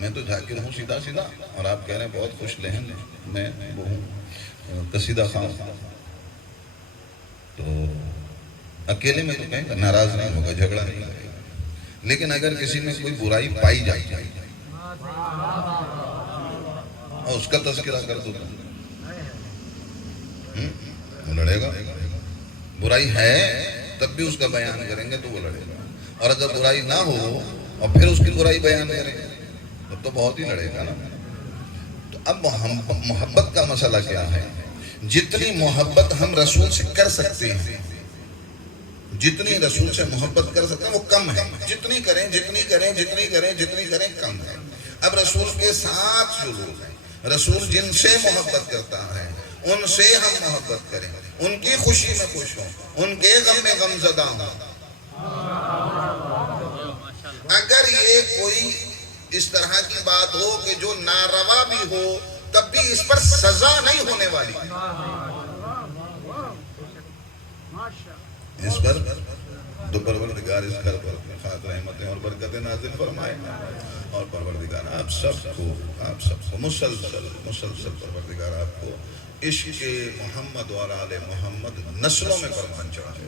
میں تو ذاکر ہوں سیدھا سیدھا، اور آپ کہہ رہے ہیں بہت خوش لہن میں وہ ہوں قصیدہ خان. تو اکیلے میں تو کہیں گا ناراض نہیں ہوگا، جھگڑا نہیں ہوگا، لیکن اگر کسی میں کوئی برائی پائی جائے اور اس کا تذکرہ کر دو وہ لڑے گا. برائی ہے تب بھی اس کا بیان کریں گے تو وہ لڑے گا، اور اگر برائی نہ ہو اور پھر اس کی برائی بیان کریں گے تو بہت ہی لڑے گا نا. تو اب محبت کا مسئلہ کیا ہے؟ جتنی محبت ہم رسول سے کر سکتے ہیں، جتنی رسول سے محبت کر سکتے ہیں وہ کم ہے. جتنی کریں جتنی کریں جتنی کریں جتنی کریں کم ہے. اب رسول کے ساتھ جو لوگ ہیں، رسول جن سے محبت کرتا ہے ان سے ہم محبت کریں، ان کی خوشی میں خوش ہوں، ان کے غم میں غم زدہ ہوں. اگر یہ کوئی اس طرح کی بات ہو کہ جو ناروا بھی ہو تب بھی اس پر سزا نہیں ہونے والی، اس پر تو پروردگار اس گھر پر خاص رحمتیں اور برکتیں نازل فرمائے، اور پروردگار آپ سب کو مسلسل پروردگار آپ کو عشق محمد اور آل محمد نسلوں میں فرمان چڑھائے.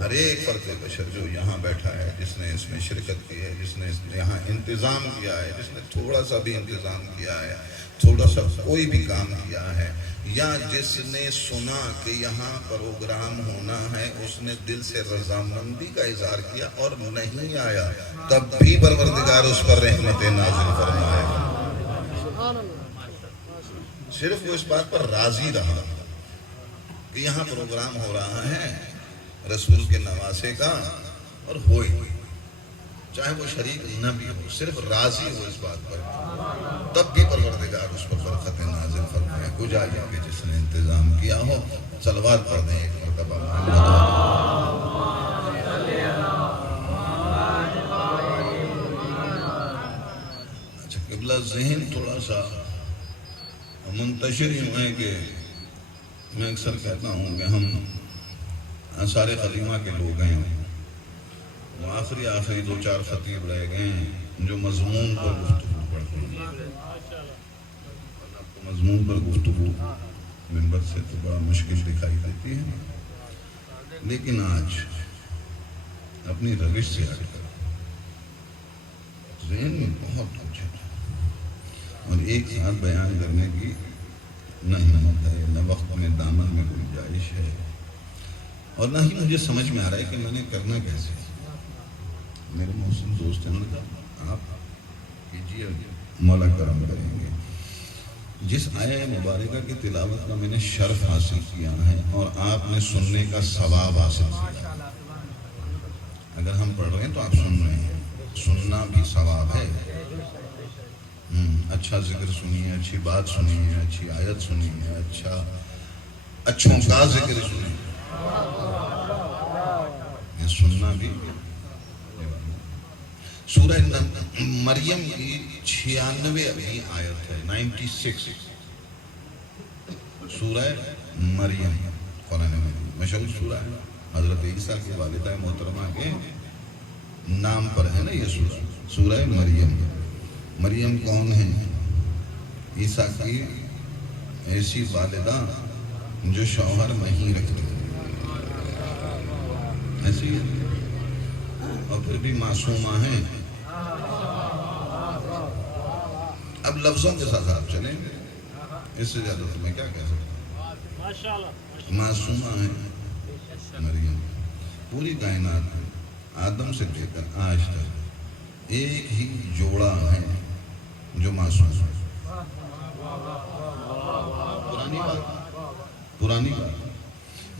ہر ایک فرد بشر جو یہاں بیٹھا ہے، جس نے اس میں شرکت کی ہے، جس نے یہاں انتظام کیا ہے، جس نے تھوڑا سا بھی انتظام کیا ہے، تھوڑا سا کوئی بھی کام کیا ہے، یا جس نے سنا کہ یہاں پروگرام ہونا ہے، اس نے دل سے رضامندی کا اظہار کیا اور نہیں آیا، تب بھی پروردگار اس پر رحمت نازل فرمائے. صرف وہ اس بات پر راضی رہا کہ یہاں پروگرام ہو رہا ہے رسول کے نواسے کا، اور ہوئی چاہے وہ شریک نہ بھی ہو، صرف راضی ہو اس بات پر، تب بھی پروردگار اس پر برکت نازل فرمائے. گجائیے کہ جس نے انتظام کیا ہو صلوات پڑھ دیں ایک مرتبہ. اچھا قبلہ ذہن تھوڑا سا منتشر یوں ہے کہ میں اکثر کہتا ہوں کہ ہم سارے خلیمہ کے لوگ ہیں، وہ آخری دو چار خطیب رہ گئے ہیں جو مضمون پر گفتگو پڑھتے ہیں. آپ کو مضمون پر گفتگو منبر سے تو بڑا مشکل دکھائی دیتی ہے، لیکن آج اپنی روش سے ہٹ کر ذہن میں بہت کچھ ہے اور ایک ساتھ بیان کرنے کی نہ ہمت ہے، نہ وقت میں دامن میں گنجائش ہے، اور نہ ہی مجھے سمجھ میں آ رہا ہے کہ میں نے کرنا کیسے. میرے محسن دوست ہیں، انہوں نے کہا آپ کیجیے، مولا کرم کریں گے. جس آیہ مبارکہ کی تلاوت کا میں نے شرف حاصل کیا ہے اور آپ نے سننے کا ثواب حاصل کیا. اگر ہم پڑھ رہے ہیں تو آپ سن رہے ہیں، سننا بھی ثواب ہے. اچھا ذکر سنیے، اچھی بات سنیے، اچھی آیت سنیے، اچھوں کا ذکر سنیے، یہ سننا بھی. سورہ مریم کی 96ویں آیت ہے، 96. سورہ مریم قرآن میں مشہور سورہ ہے، حضرت عیسیٰ کی والدہ محترمہ کے نام پر ہے نا یہ سورہ. سورہ مریم. مریم کون ہے؟ عیسیٰ کی ایسی والدہ جو شوہر نہیں رکھتی، ایسی ہے، اور پھر بھی معصومہ ہیں. اب لفظوں کے ساتھ آپ چلیں، اس سے زیادہ تو میں کیا کہہ سکتا ہوں. معصومہ ہیں مریم. پوری کائنات میں آدم سے لے کر آج تک ایک ہی جوڑا ہے جو معصوم ہے. پرانی بات.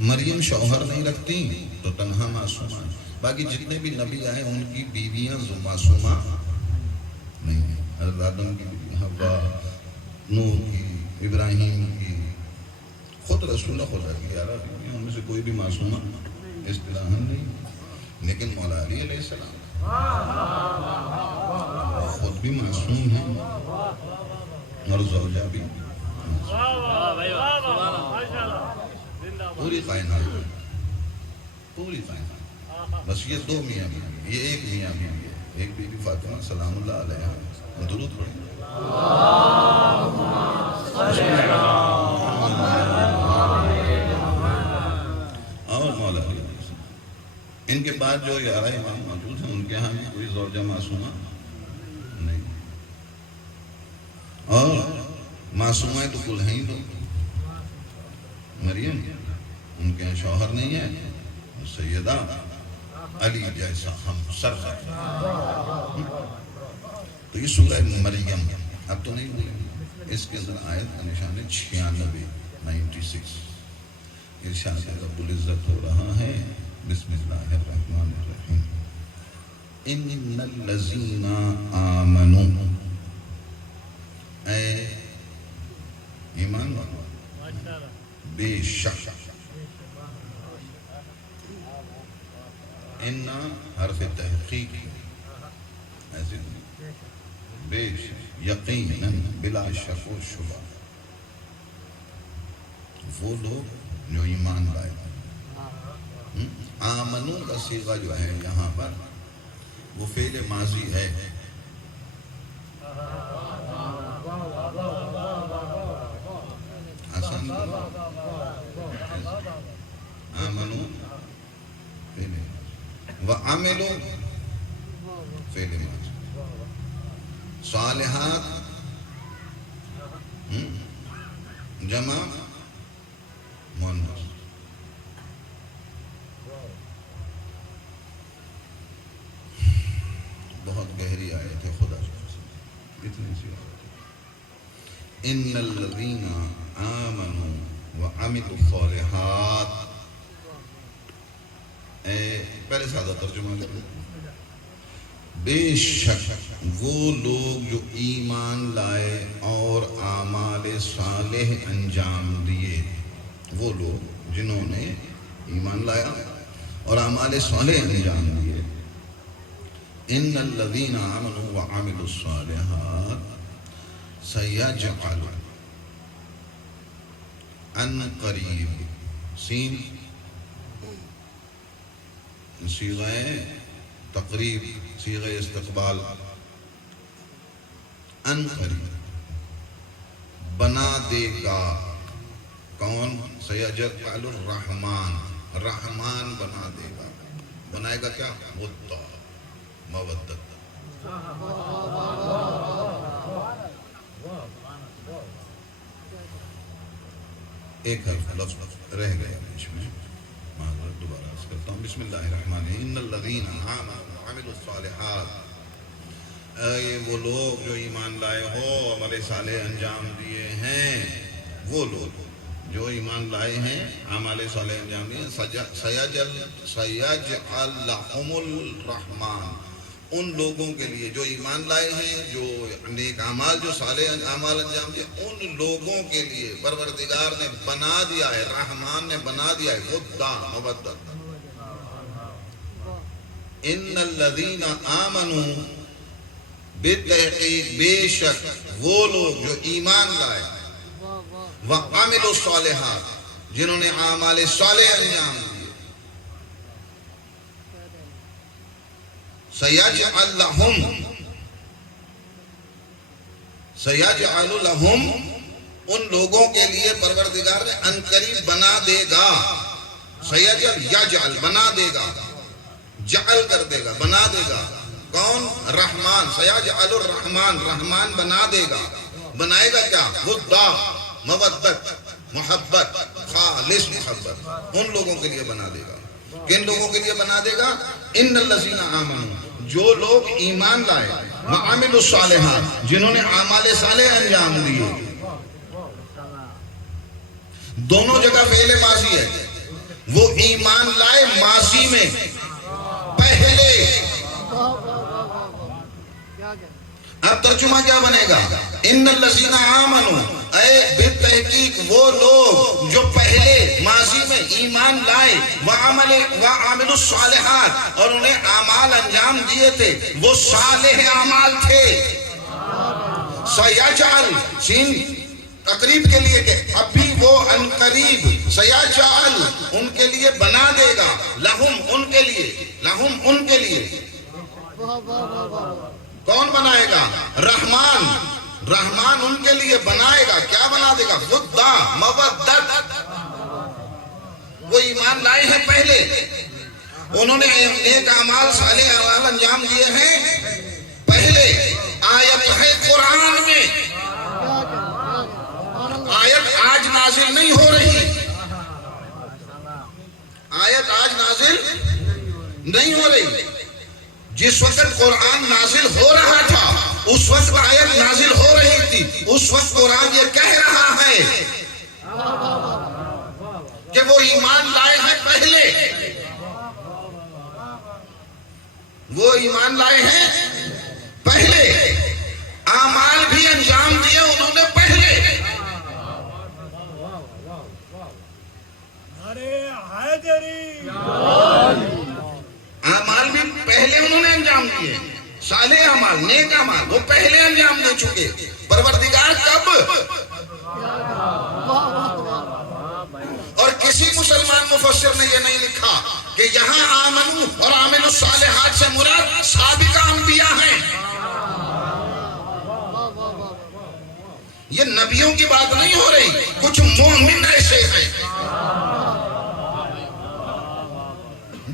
مریم شوہر نہیں رکھتی تو تنہا معصومہ ہے. باقی جتنے بھی نبی آئے ان کی بیویاں معصومہ نہیں ہیں. حضرت آدم کی بیوی حوا، نوح کی، ابراہیم کی، خود رسول خدا کی 11 بیویاں، ان میں سے کوئی بھی معصومہ اصطلاحاً نہیں. لیکن مولا علی علیہ السلام خود بھی معصوم ہیں اور زوجہ بھی. پوری کائنات، پوری کائنات بس یہ دو میاں بیوی، یہ ایک میاں بیوی ہے. ایک بی بی فاطمہ سلام اللہ علیہا درود پڑھیں. اور مولا ان کے بعد جو 11 امام موجود ہیں ان کے ہاں بھی کوئی زوجہ معصومہ نہیں. اور معصومہ تو کل ہیں ہی دو. مریم ان کے یہاں شوہر نہیں ہے. سیدہ علی جیسا ہم سر. تو یہ سورہ مریم اب تو نہیں بولیں. اس کے اندر آیت کا نشان ہے 96 ارشاد رب العزت ہو رہا ہے. بسم اللہ الرحمن الرحیم. ان الذین آمنوا اے ایمان والو بے شک. ان حرف تحقیق ایسے بے شک یقیناً بلا شک و شبہ وہ لوگ جو ایمان لائے. آمنو کا صیغہ جو ہے یہاں پر وہ فعل ماضی ہے. آسان آمنو فعل وعملو فعل ماضی. صالحات جمع مؤنث. بہت گہری آیت ہے خدا اتنی سی آیت. ان الذین آمنوا وعملوا الصالحات. پہلے سادہ ترجمہ لیں. بے شک وہ لوگ جو ایمان لائے اور اعمال صالح انجام دیے. وہ لوگ جنہوں نے ایمان لایا اور اعمال صالح انجام دیے. ان الذین آمنوا وعملوا الصالحات سیجعل ان قریب. سین صیغہ تقریب صیغہ استقبال. ان قریب بنا دے گا. کون؟ سیجعل الرحمن. رحمان بنا دے گا. بنائے گا کیا؟ مدہ مودت. ایک حرف لفظ رہ گیا بیچ میں. دوبارہ عرض کرتا ہوں. بسم اللہ الرحمن الرحیم. ان الذین آمنوا وعملوا الصالحات. وہ لوگ جو ایمان لائے ہو عمل صالح انجام دیے ہیں. وہ لوگ جو ایمان لائے ہیں اعمال صالح انجام دیے ہیں. سیجعل لہم الرحمن. ان لوگوں کے لیے جو ایمان لائے ہیں جو نیک اعمال جو صالح اعمال انجام دیے ان لوگوں کے لیے پروردگار نے بنا دیا ہے. رحمان نے بنا دیا ہے ودا مودت. ان الذین آمنوا بالتحقیق بے شک وہ لوگ جو ایمان لائے وعملوا الصالحات جنہوں نے اعمال صالح انجام دیے. سیجعل لہم ان لوگوں کے لیے پروردگار نے ان قریب بنا دے گا. سیجعل یجعل بنا دے گا. جعل کر دے گا بنا دے گا. کون؟ رحمان. سیجعل الرحمن رحمان بنا دے گا. بنائے گا کیا؟ ودا مودت محبت خالص محبت. ان لوگوں کے لیے بنا دے گا. کن لوگوں کے لیے بنا دے گا؟ ان الذین آمنوا جو لوگ ایمان لائے وعملوا الصالحات جنہوں نے اعمال صالح انجام دیے. دونوں جگہ فعل ماضی ہے. وہ ایمان لائے ماضی میں پہلے. اب ترجمہ کیا بنے گا؟ ان الذین آمنوا اے بالتحقیق وہ لوگ جو پہلے ماضی میں ایمان لائے وعملوا الصالحات اور انہیں اعمال انجام دیے تھے وہ صالح اعمال تھے. سیجعل سین تقریب کے لیے کہ ابھی وہ ان قریب سیجعل ان کے لیے بنا دے گا. لہم ان کے لیے. لہم ان کے لیے کون بنائے گا؟ رحمان. رحمان ان کے لیے بنائے گا. کیا بنا دے گا؟ ودا، مودت. وہ ایمان لائے ہیں پہلے, انہوں نے نیک اعمال صالح اعمال انجام دیے ہیں پہلے. آیت ہے قرآن میں, آیت آج نازل نہیں ہو رہی, آیت آج نازل نہیں ہو رہی. جس وقت قرآن نازل ہو رہا تھا اس وقت آیت نازل ہو رہی تھی. اس وقت قرآن یہ کہہ رہا ہے کہ وہ ایمان لائے ہیں پہلے, وہ ایمان لائے ہیں پہلے, اعمال بھی انجام دیے انہوں نے پہلے. اعمال بھی پہلے انہوں نے انجام دیے, صالح اعمال, نیک اعمال وہ پہلے انجام دے چکے. پروردگار کب؟ اور کسی مسلمان مفسر نے یہ نہیں لکھا کہ یہاں آمنو اور عاملوا الصالحات سے مراد سابقہ انبیاء ہیں. یہ نبیوں کی بات نہیں ہو رہی, کچھ مومن ایسے ہیں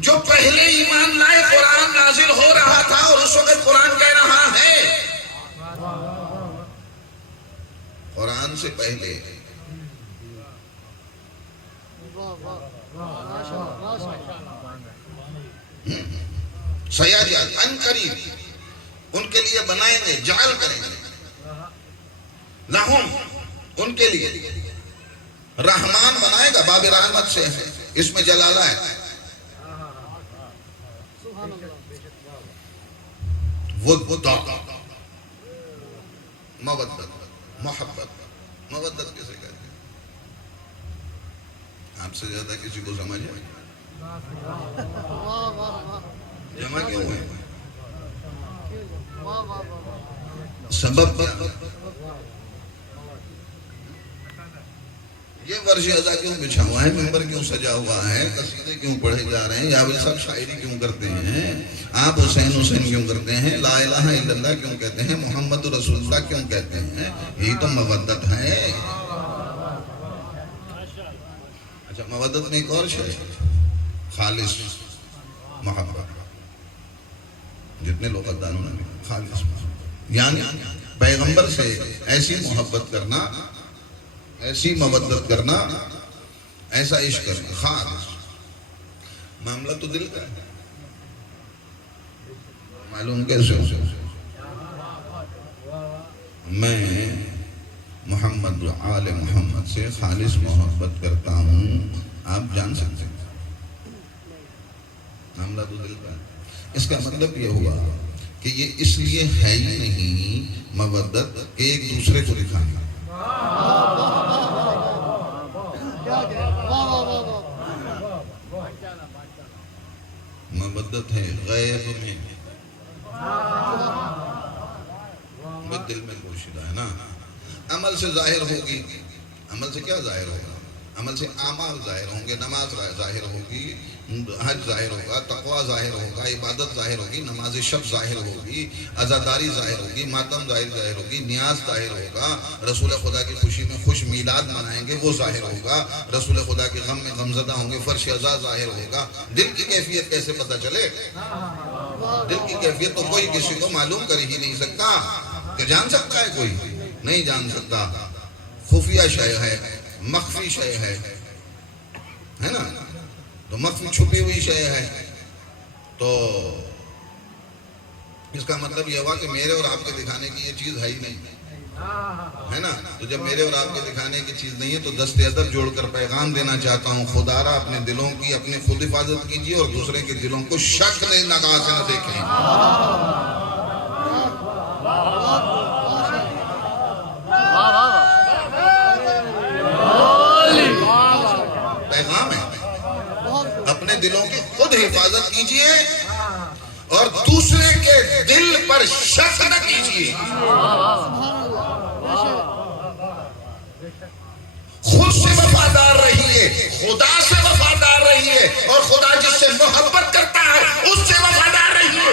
جو پہلے ایمان لائے. قرآن نازل ہو رہا تھا اور اس وقت قرآن کہہ رہا ہے, قرآن سے پہلے سیاجات ان قریب ان کے لیے بنائیں گے, جعل کریں گے. لہم ان کے لیے رحمان بنائے گا, باب رحمت سے ہے, اس میں جلالہ ہے. ودا, مودت, محبت. مودت کیسے کہتے ہیں؟ آپ سے زیادہ کسی کو سمجھ ہے؟ جمع کیوں ہوئے؟ سبب کیا؟ یہ ورش ازا کیوں بچھا ہوا ہے, ممبر کیوں سجا ہوا ہے, قصیدے کیوں پڑھے جا رہے ہیں, یا وہ سب شاعری کیوں کرتے ہیں, آپ حسین حسین کیوں کرتے ہیں, لا الہ الا اللہ کیوں کہتے ہیں, محمد رسول اللہ کیوں کہتے ہیں؟ یہی تو مودت ہے. اچھا, مودت میں ایک اور شے, خالص محبت. جتنے لوگ دانوں نے خالص محبت, یعنی پیغمبر سے ایسی محبت کرنا, ایسی مودت کرنا, ایسا عشق کرنا, خالص. معاملہ تو دل کا ہے, معلوم کیسے ہو؟ میں محمد و آل محمد سے خالص محبت کرتا ہوں, آپ جان سکتے ہیں. معاملہ تو دل کا ہے. اس کا مطلب یہ ہوا کہ یہ اس لیے ہے ہی نہیں مودت کہ ایک دوسرے کو دکھانا. مودت ہے غیب میں, دل میں پوشیدہ ہے نا. عمل سے ظاہر ہوگی. عمل سے کیا ظاہر ہوگا؟ عمل سے اعمال ظاہر ہوں گے, نماز ظاہر ہوگی, حج ظاہر ہوگا, تقوی ظاہر ہوگا, عبادت ظاہر ہوگی, نماز شب ظاہر ہوگی, عزاداری ظاہر ہوگی, ماتم ظاہر ہوگی, نیاز ظاہر ہوگا, رسول خدا کی خوشی میں خوش میلاد منائیں گے وہ ظاہر ہوگا, رسول خدا کے غم میں غمزدہ ہوں گے, فرش عزا ظاہر ہوگا. دل کی کیفیت کیسے پتہ چلے؟ دل کی کیفیت تو کوئی کسی کو معلوم کر ہی نہیں سکتا. کہ جان سکتا ہے کوئی؟ نہیں جان سکتا. خفیہ شے ہے, مخفی شے ہے نا. تو مخفی چھپی ہوئی شے ہے. تو اس کا مطلب یہ ہوا کہ میرے اور آپ کے دکھانے کی یہ چیز ہے ہی نہیں, ہے نا. تو جب میرے اور آپ کے دکھانے کی چیز نہیں ہے تو دست ادب جوڑ کر پیغام دینا چاہتا ہوں, خدا را اپنے دلوں کی اپنی خود حفاظت کیجیے اور دوسرے کے دلوں کو شک نگاہ سے نہ دیکھیں. پیغام ہے, اپنے دلوں کی خود حفاظت کیجیے اور دوسرے کے دل پر شک نہ کیجیے. خود سے وفادار رہیے, خدا سے وفادار رہیے, اور خدا جس سے محبت کرتا ہے اس سے وفادار رہیے.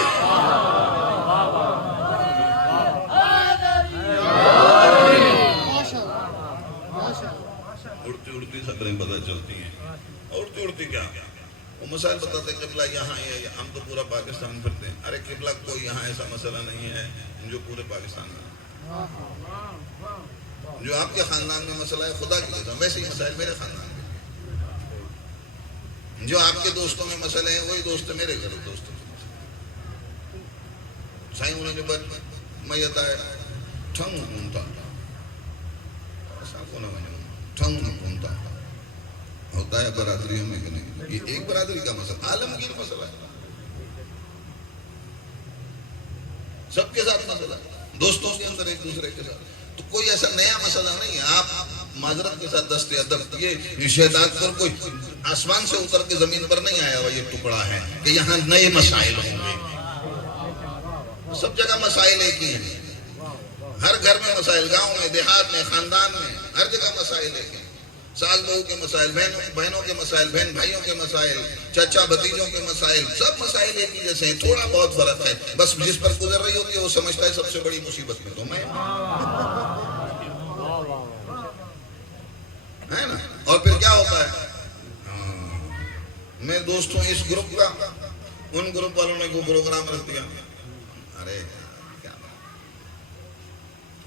وہ مسائل بتاتے قبلہ یہاں ہے، ہم تو پورا پاکستان پھرتے ہیں. ارے قبلہ کوئی یہاں ایسا مسئلہ نہیں ہے جو پورے پاکستان میں. جو آپ کے خاندان میں مسئلہ ہے خدا کی قسم ویسے ہی مسائل میرے خاندان میں. جو آپ کے دوستوں میں مسئلے ہیں وہی دوست میرے گھر دوستوں میں. سائیں انہیں جو میت آئے ٹھنگ گھومتا ایسا کون ہے ٹھنگ گھومتا ہوتا ہے برادریوں میں کہ نہیں. یہ ایک برادری کا مسئلہ عالمگیر مسئلہ ہے. سب کے ساتھ مسئلہ ہے، دوستوں کے اندر ایک دوسرے کے ساتھ. تو کوئی ایسا نیا مسئلہ نہیں ہے. آپ معذرت کے ساتھ دست ادب یہ شہداد پر کوئی آسمان سے اتر کے زمین پر نہیں آیا ہوا یہ ٹکڑا ہے کہ یہاں نئے مسائل ہوں گے. سب جگہ مسائل ایک ہی ہیں. ہر گھر میں مسائل، گاؤں میں، دیہات میں، خاندان میں، ہر جگہ مسائل ایک ہیں. ساس بہو کے مسائل، بہنوں کے مسائل، بہن بھائیوں کے مسائل، چچا بھتیجوں کے مسائل، سب مسائل ایک ہی جیسے ہیں. تھوڑا بہت فرق ہے بس. جس پر گزر رہی ہوتی ہے وہ سمجھتا ہے سب سے بڑی مصیبت میں تو میں ہے نا. اور پھر کیا ہوتا ہے، میں دوست ہوں اس گروپ کا، ان گروپ والوں نے کوئی پروگرام رکھ دیا. ارے کیا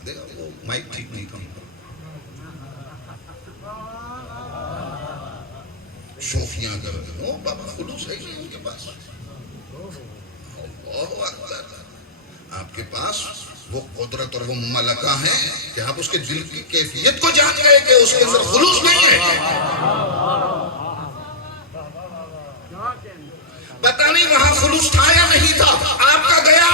دیکھا وہ مائک ٹھیک نہیں تھا، شوخیاں کر رہے ہو. بابا خلوص ہے ان کے پاس. آپ کے پاس وہ قدرت اور وہ ملکہ ہے کہ آپ اس کے دل کی کیفیت کو جان گئے کہ اس کے اندر خلوص نہیں ہے. پتہ نہیں وہاں خلوص تھا یا نہیں تھا، آپ کا گیا.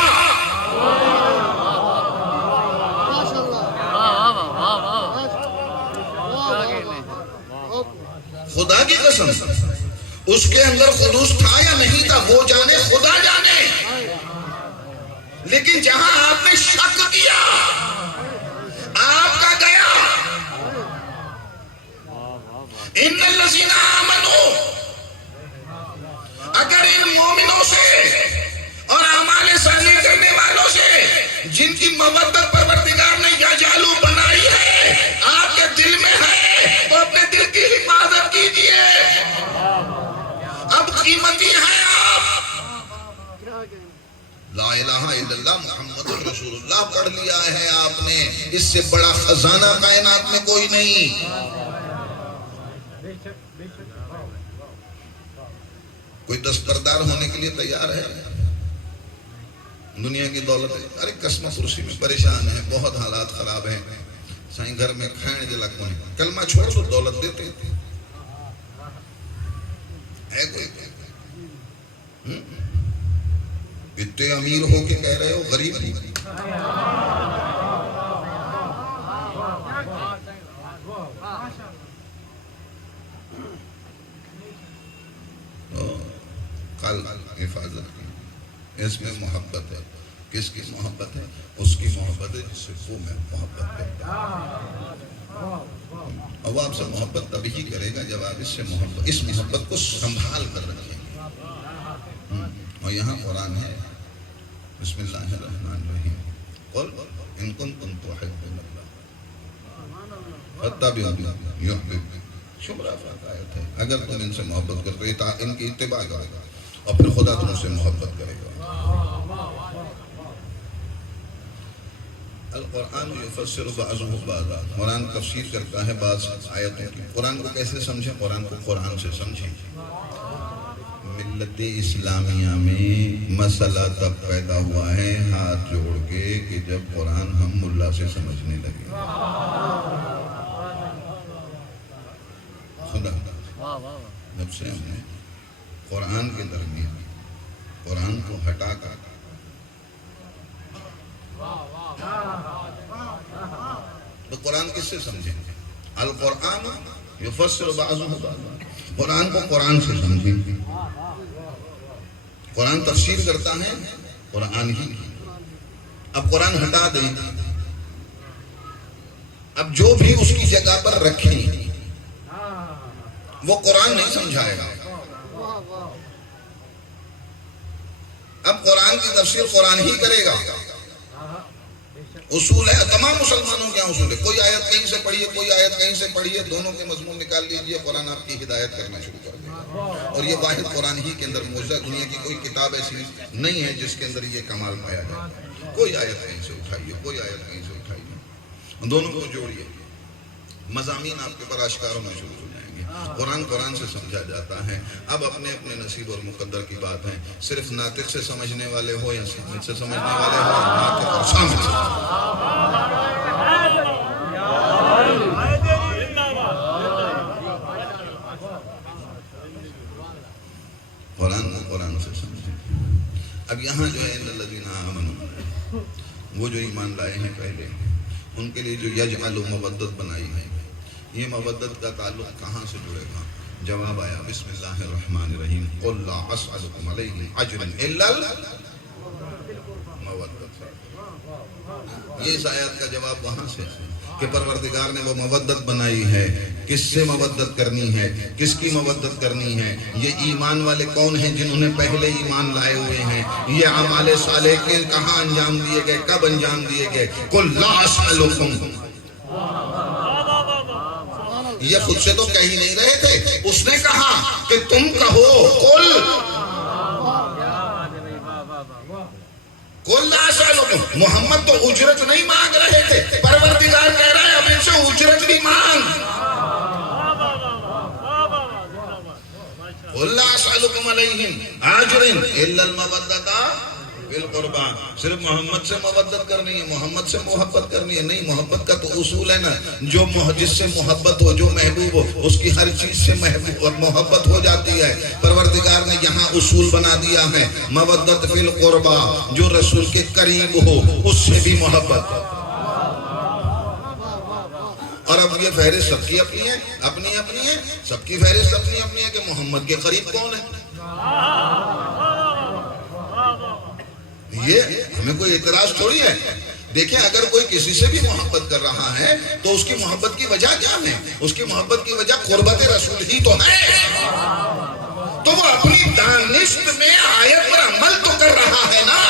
خدا کی قسم اس کے اندر خلوص تھا یا نہیں تھا وہ جانے، خدا جانے. لیکن جہاں آپ نے شک کیا آپ کا گیا. ان الذین آمنوا، اگر ان مومنوں سے اور اعمال صالح کرنے والوں سے جن کی مودت پروردگار نے یا جالو بنائی ہے آپ کے دل میں ہے تو اپنے دل کی حفاظت کیجئے. اب قیمتی ہیں آپ. لا الہ الا اللہ محمد رسول اللہ پڑھ لیا ہے آپ نے، اس سے بڑا خزانہ کائنات میں کوئی نہیں. کوئی دستبردار ہونے کے لیے تیار ہے؟ دنیا کی دولت ہے. ارے قسم کرسی میں پریشان ہے، بہت حالات خراب ہیں. سائیں گھر میں کھائیں جلا کوئی کلمہ چھوڑ تو دولت دیتے ہے. کوئی اتنے امیر ہو کے کہہ رہے ہو غریب نہیں. کل حفاظت کی، اس میں محبت ہے. کس کی محبت ہے؟ اس کی محبت ہے جس سے وہ میں محبت کرتا ہوں. اب آپ سے محبت تبھی کرے گا جب آپ اس محبت کو سنبھال کر رکھیں گے. اور یہاں قرآن ہے، بسم اللہ الرحمن الرحیم، قل ان کنتم تحبون اللہ فاتبعونی یحببکم. شمرہ آیت ہے. اگر تم ان سے محبت کرتے ہو ان کی اتباع کرے گا اور پھر خدا تم سے محبت کرے گا. القرآن یفسر بعضہ بعضا، قرآن تفسیر کرتا ہے بعض آیتوں کی. قرآن کو کیسے سمجھیں؟ قرآن کو قرآن سے سمجھیں. ملت اسلامیہ میں مسئلہ تب پیدا ہوا ہے ہاتھ جوڑ کے کہ جب قرآن ہم ملا سے سمجھنے لگے. خدا جب سے ہم نے قرآن کے درمیان قرآن کو ہٹا کر تو قرآن کس سے سمجھیں؟ القرآن یفسر بعضہ بعضا، قرآن کو قرآن سے سمجھیں. قرآن تفسیر کرتا ہے قرآن ہی. اب قرآن ہٹا دیں، اب جو بھی اس کی جگہ پر رکھیں وہ قرآن نہیں سمجھائے گا. اب قرآن کی تفسیر قرآن ہی کرے گا. اصول ہے، تمام مسلمانوں کے اصول ہے. کوئی آیت کہیں سے پڑھیے، کوئی آیت کہیں سے پڑھیے، دونوں کے مضمون نکال لیجئے، قرآن آپ کی ہدایت کرنا شروع کر دے گا. اور یہ واحد قرآن ہی کے اندر معجزہ، دنیا کی کوئی کتاب ایسی نہیں ہے جس کے اندر یہ کمال پایا جائے. کوئی آیت کہیں سے اٹھائیے، کوئی آیت کہیں سے اٹھائیے، دونوں کو جوڑیے، مضامین آپ کے پر آشکار ہونا شروع ہو جائیں گے. قرآن سے سمجھا جاتا ہے. اب اپنے اپنے نصیب اور مقدر کی بات ہے. صرف ناطق سے سمجھنے والے ہو یا سامع سے سمجھنے والے ہو، ناطق اور سامع سے. قرآن سے سمجھیں. اب یہاں جو ہے الذین آمنوا، وہ جو ایمان لائے ہیں پہلے، ان کے لیے جو یجعل مودت بنائی ہے، یہ مودت کا تعلق کہاں سے جڑے گا؟ جواب آیا بسم اللہ الرحمن الرحیم قل لا اسألکم علیہ اجرا الا المودت. یہ اس آیات کا جواب وہاں سے کہ پروردگار نے وہ مودت بنائی ہے. کس سے مودت کرنی ہے؟ کس کی مودت کرنی ہے؟ یہ ایمان والے کون ہیں جنہوں نے پہلے ایمان لائے ہوئے ہیں. یہ اعمال صالح کے کہاں انجام دیے گئے، کب انجام دیے گئے؟ قل لا اسألکم. یہ خود سے تو کہہ ہی نہیں رہے تھے، اس نے کہا کہ تم کہو قل قل لا اسألکم. محمد تو اجرت نہیں مانگ رہے تھے، پروردگار کہہ رہا ہے اب ان سے اجرت بھی مانگ. قل لا اسألکم علیہم اجرا الا المودۃ فی القربى. صرف محمد سے مودت کرنی ہے، محمد سے محبت کرنی ہے. نہیں، محبت کا تو اصول ہے نا، جو جس سے محبت ہو، جو محبوب ہو، اس کی ہر چیز سے محبت ہو جاتی ہے. پروردگار نے یہاں اصول بنا دیا ہے، مودت فی القربى، جو رسول کے قریب ہو اس سے بھی محبت. اور اب یہ فہرست سب کی اپنی ہے، اپنی اپنی ہے، سب کی فہرست اپنی اپنی ہے کہ محمد کے قریب کون ہے. یہ ہمیں کوئی اعتراض تھوڑی ہے. دیکھیں اگر کوئی کسی سے بھی محبت کر رہا ہے تو اس کی محبت کی وجہ کیا ہے؟ اس کی محبت کی وجہ قربت رسول ہی تو ہے. تو وہ اپنی دانشت میں آیت پر عمل تو کر رہا ہے نا.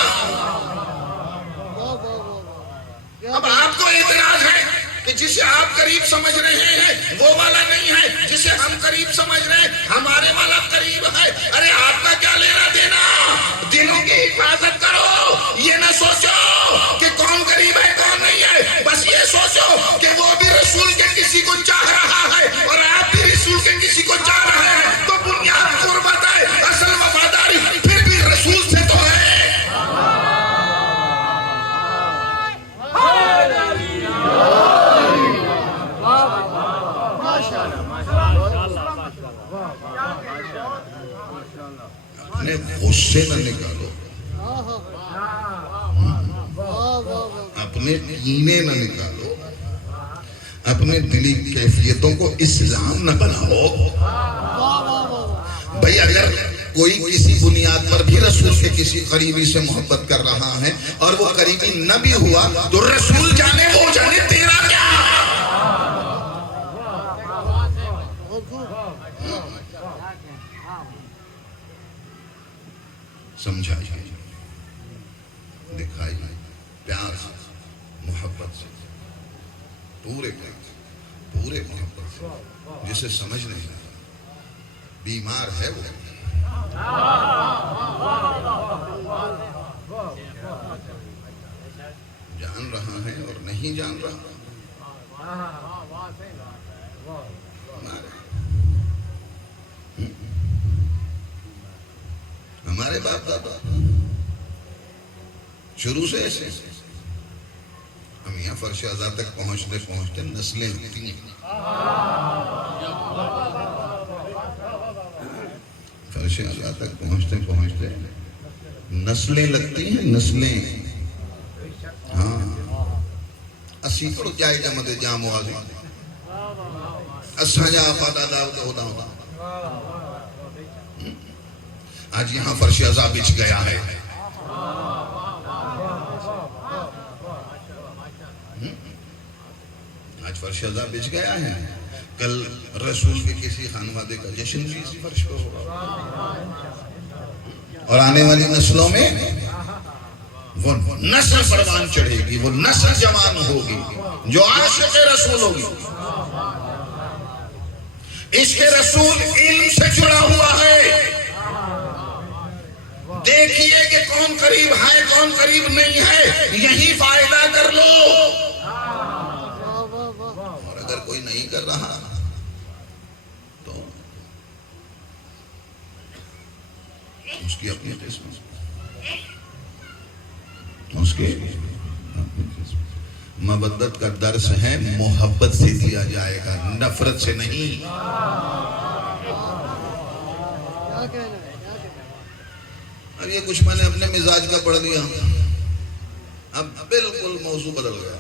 اب آپ کو اعتراض ہے کہ جسے آپ قریب سمجھ رہے ہیں وہ والا نہیں ہے، جسے ہم قریب سمجھ رہے ہیں ہمارے والا قریب ہے. ارے آپ کا کیا لینا دینا؟ دلوں کی حفاظت کرو. یہ نہ سوچو کہ کون قریب ہے کون نہیں ہے، بس یہ سوچو کہ وہ بھی رسول کے کسی کو چاہ رہا ہے اور آپ بھی رسول کے کسی کو چاہ رہے ہیں. تو بنیاد قربت ہے، اصل وفاداری پھر بھی رسول سے تو ہے. اپنے غصے نہ نکالو، اپنے کینے نہ نکالو، اپنے دلی کیفیتوں کو اسلام نہ بناؤ. بھئی اگر کوئی کسی بنیاد پر بھی رسول کے کسی قریبی سے محبت کر رہا ہے اور وہ قریبی نہ بھی ہوا تو رسول جانے وہ جانے، تیرا کیا؟ سمجھائیے، دکھائیے پیار سے، محبت سے، پورے محبت سے. جسے سمجھ نہیں بیمار ہے وہ، جان رہا ہے اور نہیں جان رہا. ہمارے باپ دادا شروع سے ایسے، ہم یہاں فرش ازا تک پہنچتے نسلیں ہوتی ہیں. فرش ازا تک پہنچتے نسلیں لگتی ہیں، نسلیں. ہاں اسی کو جائے جمد جام واضح اساں جا آفا دادا ہوتا. آج یہاں فرش ازا بچ گیا ہے. آج فرش ازا بچ گیا ہے. کل رسول کے کسی خانوادے کا جشن بھی اسی فرش پر ہوگا. اور آنے والی نسلوں میں وہ نسل پروان چڑھے گی، وہ نسل جوان ہوگی جو عاشق رسول ہوگی۔ عشق رسول علم سے جڑا ہوا ہے۔ دیکھیے کہ کون قریب ہے کون قریب نہیں ہے، یہی فائدہ کر لو۔ اور اگر کوئی نہیں کر رہا تو اس کی اپنی قسمت، اس کے مودت کا درس ہے، محبت سے دیا جائے گا، نفرت سے نہیں۔ اب یہ کچھ میں نے اپنے مزاج کا پڑھ لیا، اب بالکل موضوع بدل گیا۔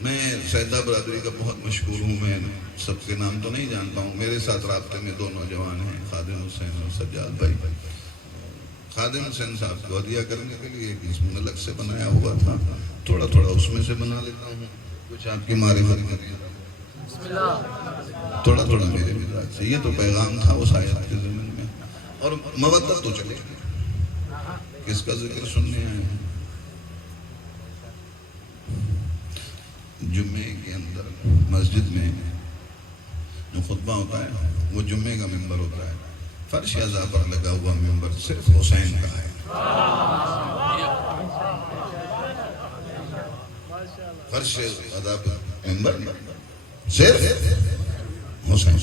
میں سیدہ برادری کا بہت مشکور ہوں، میں سب کے نام تو نہیں جانتا ہوں۔ میرے ساتھ رابطے میں دو نوجوان ہیں، خادم حسین اور سجاد بھائی۔ خادم حسین صاحب کو عطیہ کرنے کے لیے ایک اسم الگ سے بنایا ہوا تھا، تھوڑا تھوڑا اس میں سے بنا لیتا ہوں، کچھ آپ کی معرفت میں تھوڑا تھوڑا میرے مزاج سے۔ یہ تو پیغام تھا اس آیت کے زمین میں، اور مودت تو چلے کس کا ذکر سننے آئے ہیں؟ جمعے کے اندر مسجد میں جو خطبہ ہوتا ہے وہ جمعے کا ممبر ہوتا ہے، فرش اعضاء پر لگا ہوا ممبر صرف حسین کا ہے۔ فرش اعضاء پر ممبر صرف حسین۔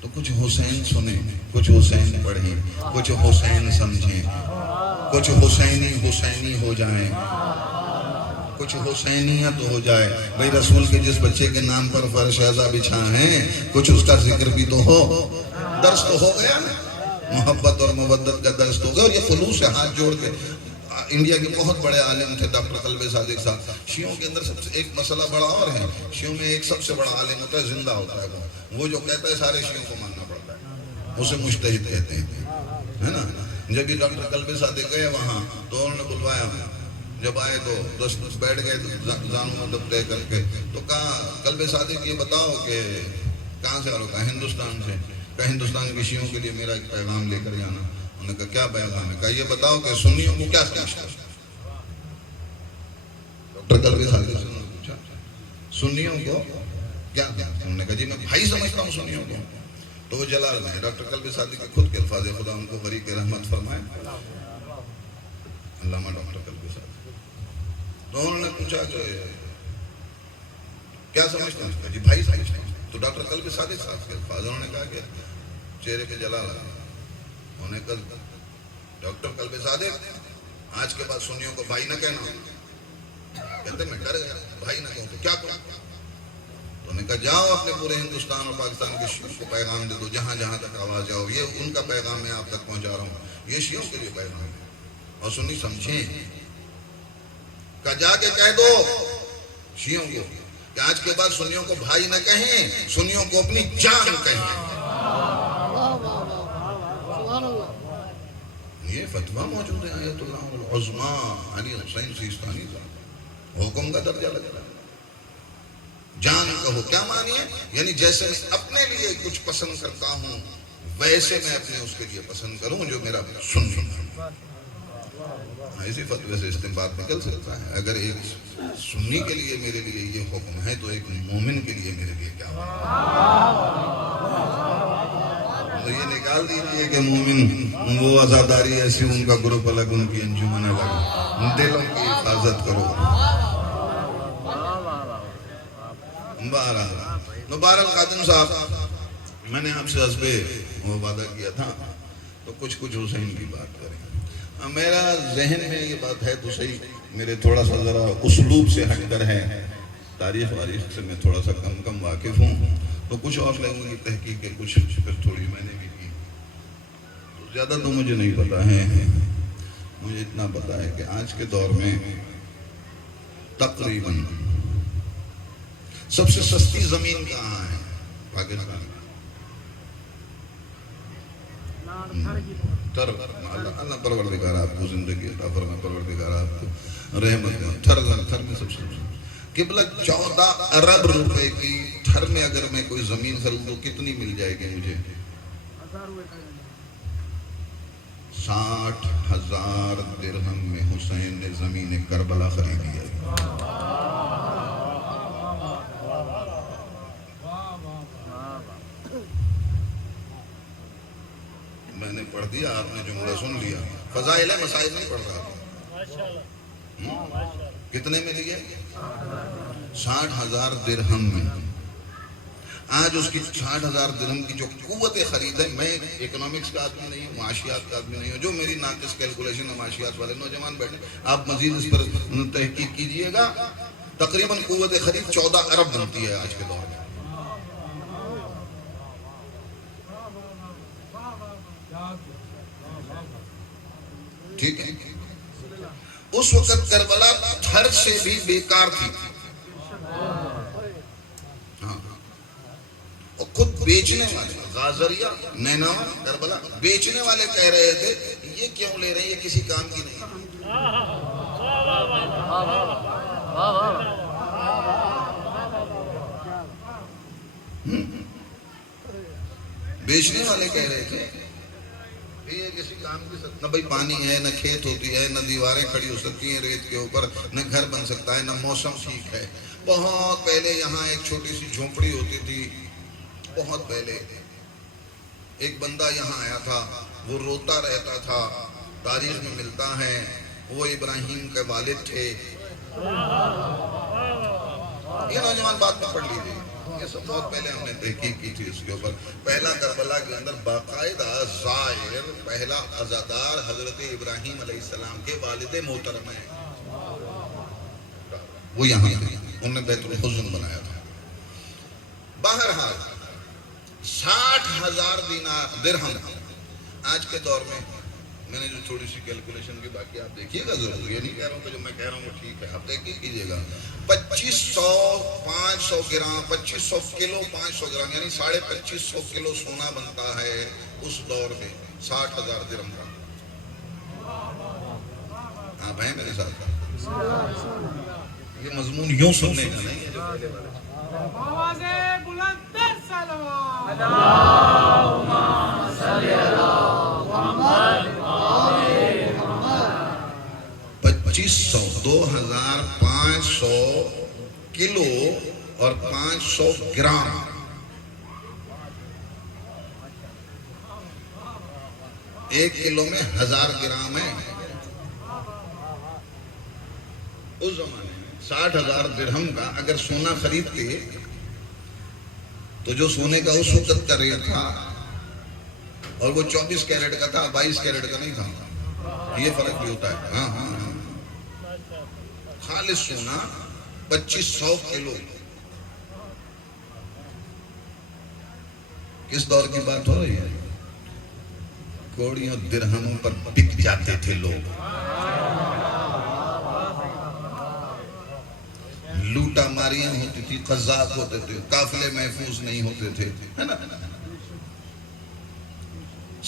تو کچھ حسین سنیں، کچھ حسین پڑھیں، کچھ حسین سمجھیں، کچھ حسینی ہو جائیں، کچھ حسینیت ہو جائے۔ بھئی رسول کے جس بچے کے نام پر فرش اعضاء بچھا ہیں، کچھ اس کا ذکر بھی تو ہو، درس تو ہو گیا نا، محبت اور مودت کا درس تو ہو گیا۔ اور یہ خلوص سے ہاتھ جوڑ کے، انڈیا کے بہت بڑے عالم تھے ڈاکٹر قلب صادق صاحب۔ شیعوں کے اندر سب سے ایک مسئلہ بڑا اور ہے، شیعوں میں ایک سب سے بڑا عالم ہوتا ہے، زندہ ہوتا ہے وہ جو کہتا ہے سارے شیعوں کو ماننا پڑتا ہے، اسے مجتہد کہتے ہیں، ہے نا۔ جب یہ ڈاکٹر قلب صادق گئے وہاں تو انہوں نے بلوایا، جب آئے تو بیٹھ گئے زانوں میں دبتے کر کے، تو کہا قلب صادق یہ بتاؤ کہ کہاں سے آ رہا؟ ہندوستان سے۔ کہا ہندوستان کے شیعوں کے لیے میرا ایک پیغام لے کر جانا۔ انہوں نے کہا کیا پیغام ہے؟ کہا یہ بتاؤ کہ سنیوں کو کیا سمجھتا ہے؟ ڈاکٹر قلب صادق سے انہوں نے پوچھا سنیوں کو کیا؟ انہوں نے کہا جی میں بھائی سمجھتا ہوں سنیوں کو۔ تو وہ جلال میں ڈاکٹر قلب صادق کے خود کے الفاظ، خدا ان کو غریق رحمت فرمائے، علامہ ڈاکٹر قلب صادق۔ تو انہوں نے پوچھا کہ کیا سمجھتے ہیں؟ جی بھائی سمجھتے ہیں۔ تو ڈاکٹر قلب صادق صاحب کے الفاظ، انہوں نے کہا کہ چہرے کے جلال آ گیا۔ انہوں نے کہا ڈاکٹر قلب صادق آج کے بعد سنیوں کو بھائی نہ کہنا۔ کہتے میں ڈر گیا، بھائی نہ کہوں تو کیا کہوں؟ تو انہوں نے کہا جاؤ اپنے پورے ہندوستان اور پاکستان کے شیعوں کو پیغام دے دو، جہاں جہاں تک آواز جاؤ، یہ ان کا پیغام میں آپ تک پہنچا رہا ہوں، یہ شیعوں کے لیے پیغام ہے، اور سنی سمجھیں۔ کہ جا کے کہہ دو شیعوں کو کہ آج کے بعد سنیوں کو بھائی نہ کہیں، سنیوں کو اپنی جان کہیں۔ یہ فتویٰ موجود ہے آیت اللہ العظمیٰ علی حسین سیستانی کا، حکم کا درجہ لگتا ہے۔ جان کہو کیا معنی ہے؟ یعنی جیسے میں اپنے لیے کچھ پسند کرتا ہوں ویسے میں اپنے اس کے لیے پسند کروں جو میرا سن ہے۔ اسی فتوے سے استنباط نکل سکتا ہے، اگر ایک سنی کے لیے میرے لیے یہ حکم ہے تو ایک مومن کے لیے میرے لیے کیا تو یہ نکال دیجیے کہ مومن وہ عزاداری ایسی، ان کا گروپ الگ، ان کی انجمن الگ، دلوں کی حفاظت کرو۔ بہرحال خادم صاحب، میں نے آپ سے حسب وہ وعدہ کیا تھا تو کچھ حسین کی بات کریں۔ میرا ذہن میں یہ بات ہے تو صحیح، میرے تھوڑا سا ذرا اسلوب سے ہٹ کر ہے، تاریخ سے میں تھوڑا سا کم واقف ہوں، تو کچھ اور لوگوں کی تحقیق ہے، کچھ تھوڑی میں نے بھی کی، تو زیادہ تو مجھے نہیں پتا ہے۔ مجھے اتنا پتا ہے کہ آج کے دور میں تقریباً سب سے سستی زمین کہاں ہے؟ پاکستان۔ اللہ پروردگار آپ کو زندگی عطا فرمائے، پروردگار آپ کو رحمت دے۔ تھر میں سب سے قبلہ 14 ارب روپے کی تھر میں اگر میں کوئی زمین خریدوں کتنی مل جائے گی مجھے؟ 60,000 درہم میں حسین نے زمین کربلا خریدی ہے۔ میں نے پڑھ دیا، آپ نے جملہ سن لیا۔ فضائل مسائل نہیں پڑھ رہا تھا۔ کتنے میں لیے؟ 60,000 درہم میں۔ آج اس کی 60,000 درہم کی جو قوت خرید ہے، میں اکنامکس کا آدمی نہیں ہوں، معاشیات کا آدمی نہیں ہوں، جو میری ناقص کیلکولیشن ہے، معاشیات والے نوجوان بیٹھے، آپ مزید اس پر تحقیق کیجئے گا، تقریباً قوت خرید 14 ارب بنتی ہے آج کے دور میں۔ ٹھیک ہے، اس وقت کربلا تھر سے بھی بیکار تھی، اور خود بیچنے والے غازریہ، نینوا، کربلا بیچنے والے کہہ رہے تھے یہ کیوں لے رہے ہیں، یہ کسی کام کی نہیں۔ بیچنے والے کہہ رہے تھے یہ کسی کام کی، نہ بھائی پانی ہے، نہ کھیت ہوتی ہے، نہ دیواریں کھڑی ہو سکتی ہیں ریت کے اوپر، نہ گھر بن سکتا ہے، نہ موسم ٹھیک ہے۔ بہت پہلے یہاں ایک چھوٹی سی جھونپڑی ہوتی تھی، بہت پہلے ایک بندہ یہاں آیا تھا، وہ روتا رہتا تھا، تاریخ میں ملتا ہے وہ ابراہیم کے والد تھے۔ یہ نوجوان بات میں پڑھ لیجیے، یہ سب بہت پہلے ہم نے تحقیق کی تھی اس کے اوپر۔ پہلا کربلا کے اندر باقاعدہ ظاہر پہلا عزادار حضرت ابراہیم علیہ السلام کے والد محترم ہیں، وہ یہاں تھے، انہوں نے بیت الحزن بنایا تھا۔ بہرحال 60,000 درہم آج کے دور میں نے جو تھوڑی سی کیلکولیشن کی، باقی آپ دیکھیے گا ضرور، یہ نہیں کہہ رہا ہوں کہ جو میں کہہ رہا ہوں وہ ٹھیک ہے، آپ دیکھیے کیجئے گا۔ 2500 گرام 2500 کلو 500 گرام یعنی 2550 کلو سونا بنتا ہے اس دور میں 60,000 درہم کا۔ آپ ہیں میرے ساتھ؟ یہ مضمون یوں سننے کا نہیں ہے جو پہلے والا۔ آواز بلند تر صلوات۔ 2500 کلو اور 500 گرام، ایک کلو میں 1000 گرام ہے۔ اس زمانے میں 60,000 درہم کا اگر سونا خریدتے تو جو سونے کا اس وقت کا ریٹ تھا، اور وہ 24 کیرٹ کا تھا، 22 کیرٹ کا نہیں تھا، یہ فرق بھی ہوتا ہے۔ ہاں خالص سونا 2500 کلو، کس دور کی بات ہو رہی ہے؟ کوڑیوں درہموں پر بک جاتے تھے لوگ، لوٹا ماریاں ہوتی تھی، قذاق ہوتے تھے، قافلے محفوظ نہیں ہوتے تھے، ہے نا؟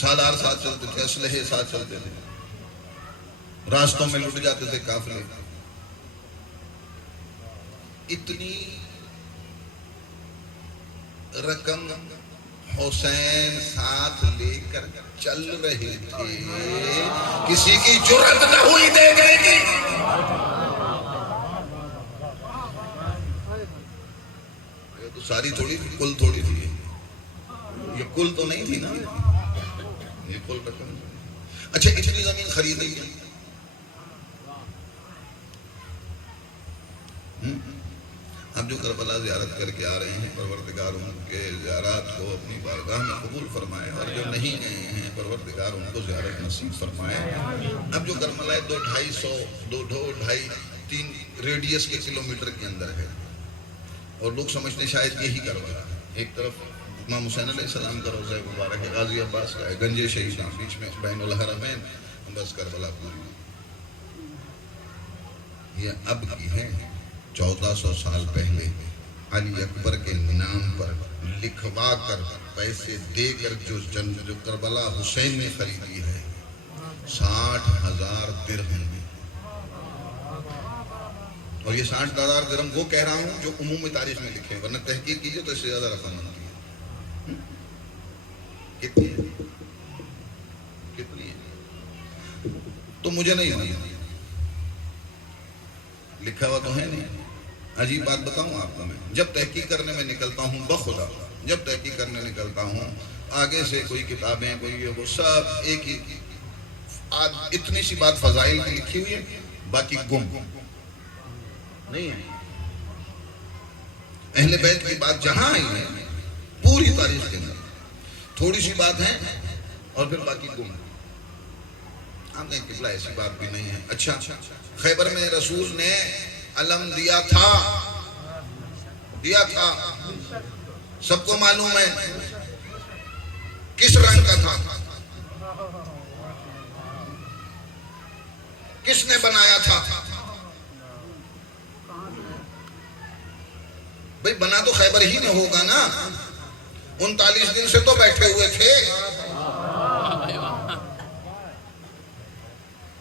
سالار ساتھ چلتے تھے، اسلحے ساتھ چلتے تھے، راستوں میں لٹ جاتے تھے قافلے۔ اتنی رقم حسین ساتھ لے کر چل رہے تھے، کسی کی جرأت نہ ہوئی دینے کی۔ یہ تو ساری تھوڑی تھی، کل تھوڑی تھی، یہ کل تو نہیں تھی نا، یہ کل رقم۔ اچھا اتنی زمین خریدی ہے، اب جو کربلا زیارت کر کے آ رہے ہیں، پروردگار ان کے زیارات کو اپنی بارگاہ میں قبول فرمائے، اور جو نہیں گئے ہیں پروردگار ان کو زیارت نصیب فرمائے۔ اب جو کربلا 2-2.5-3 ریڈیس کے کلومیٹر کے اندر ہے، اور لوگ سمجھتے شاید یہی کربلا ہے۔ ایک طرف امام حسین علیہ السلام کا روضہ مبارک ہے، غازی عباس کا ہے، گنج شہیداں، بیچ میں بین الحرمین، بس کربلا پوری۔ یہ اب کی ہے، 1400 سال پہلے علی اکبر کے نام پر لکھوا کر پیسے دے کر جو کربلا حسین نے خریدی ہے 60,000 درہم میں۔ اور یہ 60,000 درہم وہ کہہ رہا ہوں جو عمومی تاریخ میں لکھے ہیں، ورنہ تحقیق کیجئے تو اس سے زیادہ رقم بنتی ہے۔ کتنی ہے؟ مجھے نہیں معلوم، لکھا ہوا تو ہے نہیں۔ عجیب بات بتاؤں آپ کو، میں جب تحقیق کرنے میں نکلتا ہوں، بخدا جب تحقیق کرنے نکلتا ہوں، آگے سے کوئی کتابیں کوئی یہ وہ سب ایک ہی اتنی سی بات فضائل کی لکھی ہوئی ہے، باقی گم نہیں ہے۔ اہل بیت کی بات جہاں آئی ہے پوری تاریخ کے اندر تھوڑی سی بات ہے اور پھر باقی گم ہے۔ ہم نے قبلہ ایسی بات بھی نہیں ہے۔ اچھا، خیبر میں رسول نے علم دیا تھا، سب کو معلوم ہے کس رنگ کا تھا، کس نے بنایا تھا؟ بھئی بنا تو خیبر ہی میں ہوگا نا، 39 دن سے تو بیٹھے ہوئے تھے،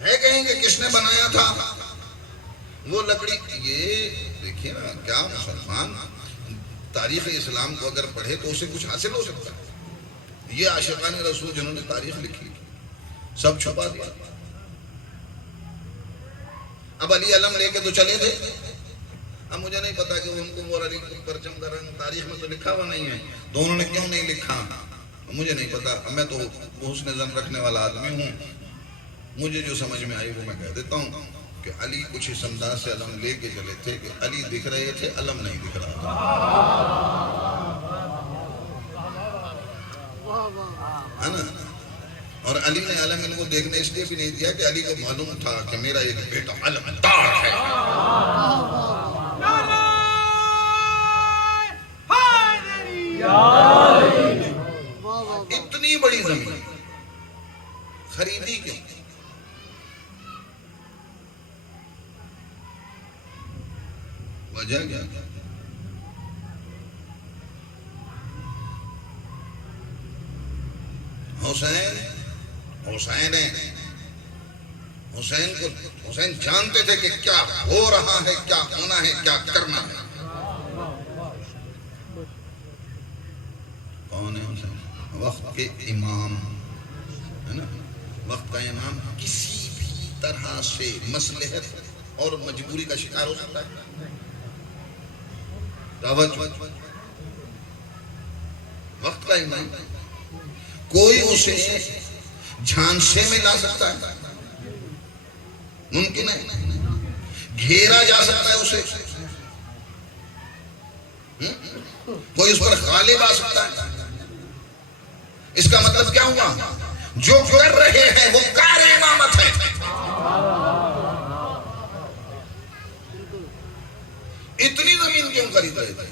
ہے کہیں کہ کس نے بنایا تھا؟ وہ لکڑی، یہ دیکھیے نا کیا مسلمان تاریخ اسلام کو اگر پڑھے تو اسے کچھ حاصل ہو سکتا ہے۔ یہ عاشقان رسول جنہوں نے تاریخ لکھی سب چھپا دیا۔ اب علی علم لے کے تو چلے تھے، اب مجھے نہیں پتا کہ ان کو اور علی پرچم کا رنگ تاریخ میں تو لکھا ہوا نہیں ہے، تو انہوں نے کیوں نہیں لکھا مجھے نہیں پتا۔ میں تو حسن ظن رکھنے والا آدمی ہوں، مجھے جو سمجھ میں آئی وہ میں کہہ دیتا ہوں کہ علی کچھ اس انداز سے علم لے کے چلے تھے کہ علی دکھ رہے تھے، علم نہیں دکھ رہا تھا، ہے نا؟ اور علی نے علم ان کو دیکھنے اس لیے بھی نہیں دیا کہ علی کو معلوم تھا کہ میرا ایک بیٹا علمدار ہے۔ اتنی بڑی زمین خریدی کیوں؟ وجہ کیا؟ حسین جانتے تھے کہ کیا ہو رہا ہے، کیا ہونا ہے، کیا کرنا ہے۔ کون ہے حسین؟ وقت کے امام، ہے نا؟ وقت کا امام کسی بھی طرح سے مصلحت اور مجبوری کا شکار ہو سکتا ہے۔ وقت کا امام کوئی اسے جھانسے میں لا سکتا ہے، ممکن ہے، گھیرا جا سکتا ہے اسے، کوئی اس پر غالب آ سکتا ہے۔ اس کا مطلب کیا ہوا؟ جو کر رہے ہیں وہ کار امامت ہے۔ اتنی زمین کیوں خرید رہے تھے؟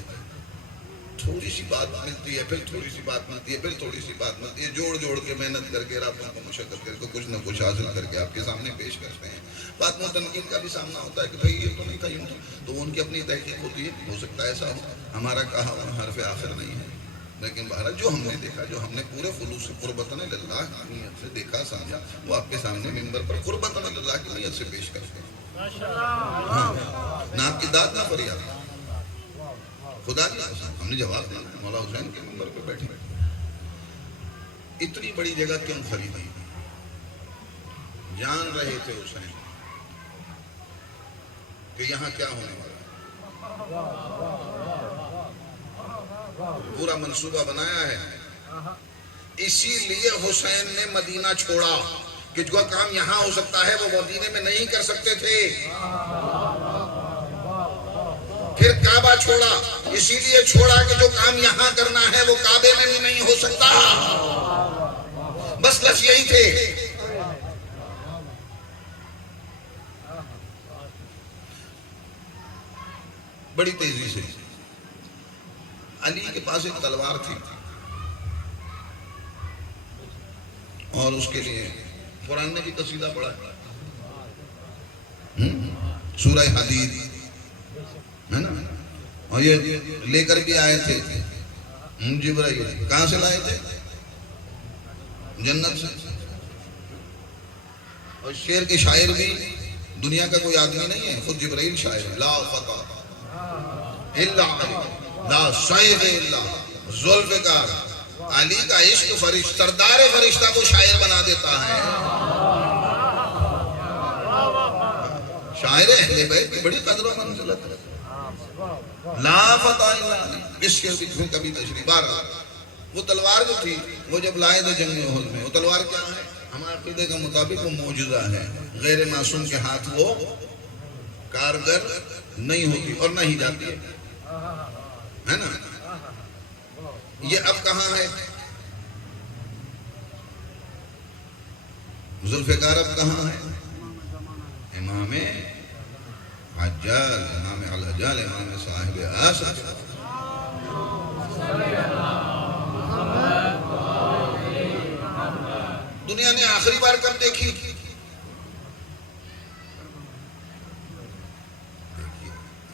تھوڑی سی بات ملتی ہے، پھر تھوڑی سی بات ملتی ہے، پھر تھوڑی سی بات ملتی ہے، جوڑ کے محنت کر کے راتوں کو مشقت کر کے کچھ نہ کچھ حاصل کر کے آپ کے سامنے پیش کرتے ہیں۔ بات میں تنقید کا بھی سامنا ہوتا ہے کہ بھئی یہ تو نہیں تھا، یوں تھا، تو ان کی اپنی تحقیق ہوتی ہے، ہو سکتا ہے ایسا ہو، ہمارا کہا حرف آخر نہیں ہے، لیکن بہرحال جو ہم نے دیکھا، جو ہم نے پورے خلوص قربتاً للہ کی نیت سے دیکھا سمجھا، وہ آپ کے سامنے منبر پر قربتاً للہ کی نیت سے پیش کرتے ہیں۔ نہ آپ کی داد نہ فریاد، خدا کی قسم ہم نے جواب دیا مولا حسین کے منبر پہ بیٹھے۔ اتنی بڑی جگہ کیوں خریدی؟ جان رہے تھے حسین کہ یہاں کیا ہونے والا ہے، پورا منصوبہ بنایا ہے۔ اسی لیے حسین نے مدینہ چھوڑا کہ جو کام یہاں ہو سکتا ہے وہ مدینے میں نہیں کر سکتے تھے۔ پھر کعبہ چھوڑا، اسی لیے چھوڑا کہ جو کام یہاں کرنا ہے وہ کعبے میں بھی نہیں ہو سکتا۔ بس یہی تھے۔ بڑی تیزی سے علی کے پاس ایک تلوار تھی اور اس کے لیے قرآن نے بھی قصیدہ پڑھا، سورہ حدید، ہے نا؟ اور یہ لے کر بھی آئے تھے جبرائیل، کہاں سے لائے تھے؟ جنت سے۔ اور شعر کے شاعر بھی دنیا کا کوئی آدمی نہیں ہے، خود جبرائیل شاعر ہے۔ لا فتح الا علی، لا سیف الا ذوالفقار۔ علی کا عشق سردار فرشتہ کو شاعر بنا دیتا ہے۔ شاعر اہل بیت کی بڑی قدر و منزلت ہے. لا فتح الا علی. اس کے بیچ میں کبھی تشریف بار وہ تلوار جو تھی وہ جب لائے تھے جنگ احد میں، وہ تلوار کیا ہے؟ ہمارے عقیدے کے مطابق وہ معجزہ ہے. غیر معصوم کے ہاتھ وہ کارگر نہیں ہوتی اور نہ ہی جاتی ہے نا. یہ اب کہاں ہے؟ ذوالفقار اب کہاں ہے؟ امام حجاج، امام الحجاج، امام صاحب آصف. دنیا نے آخری بار کب دیکھی؟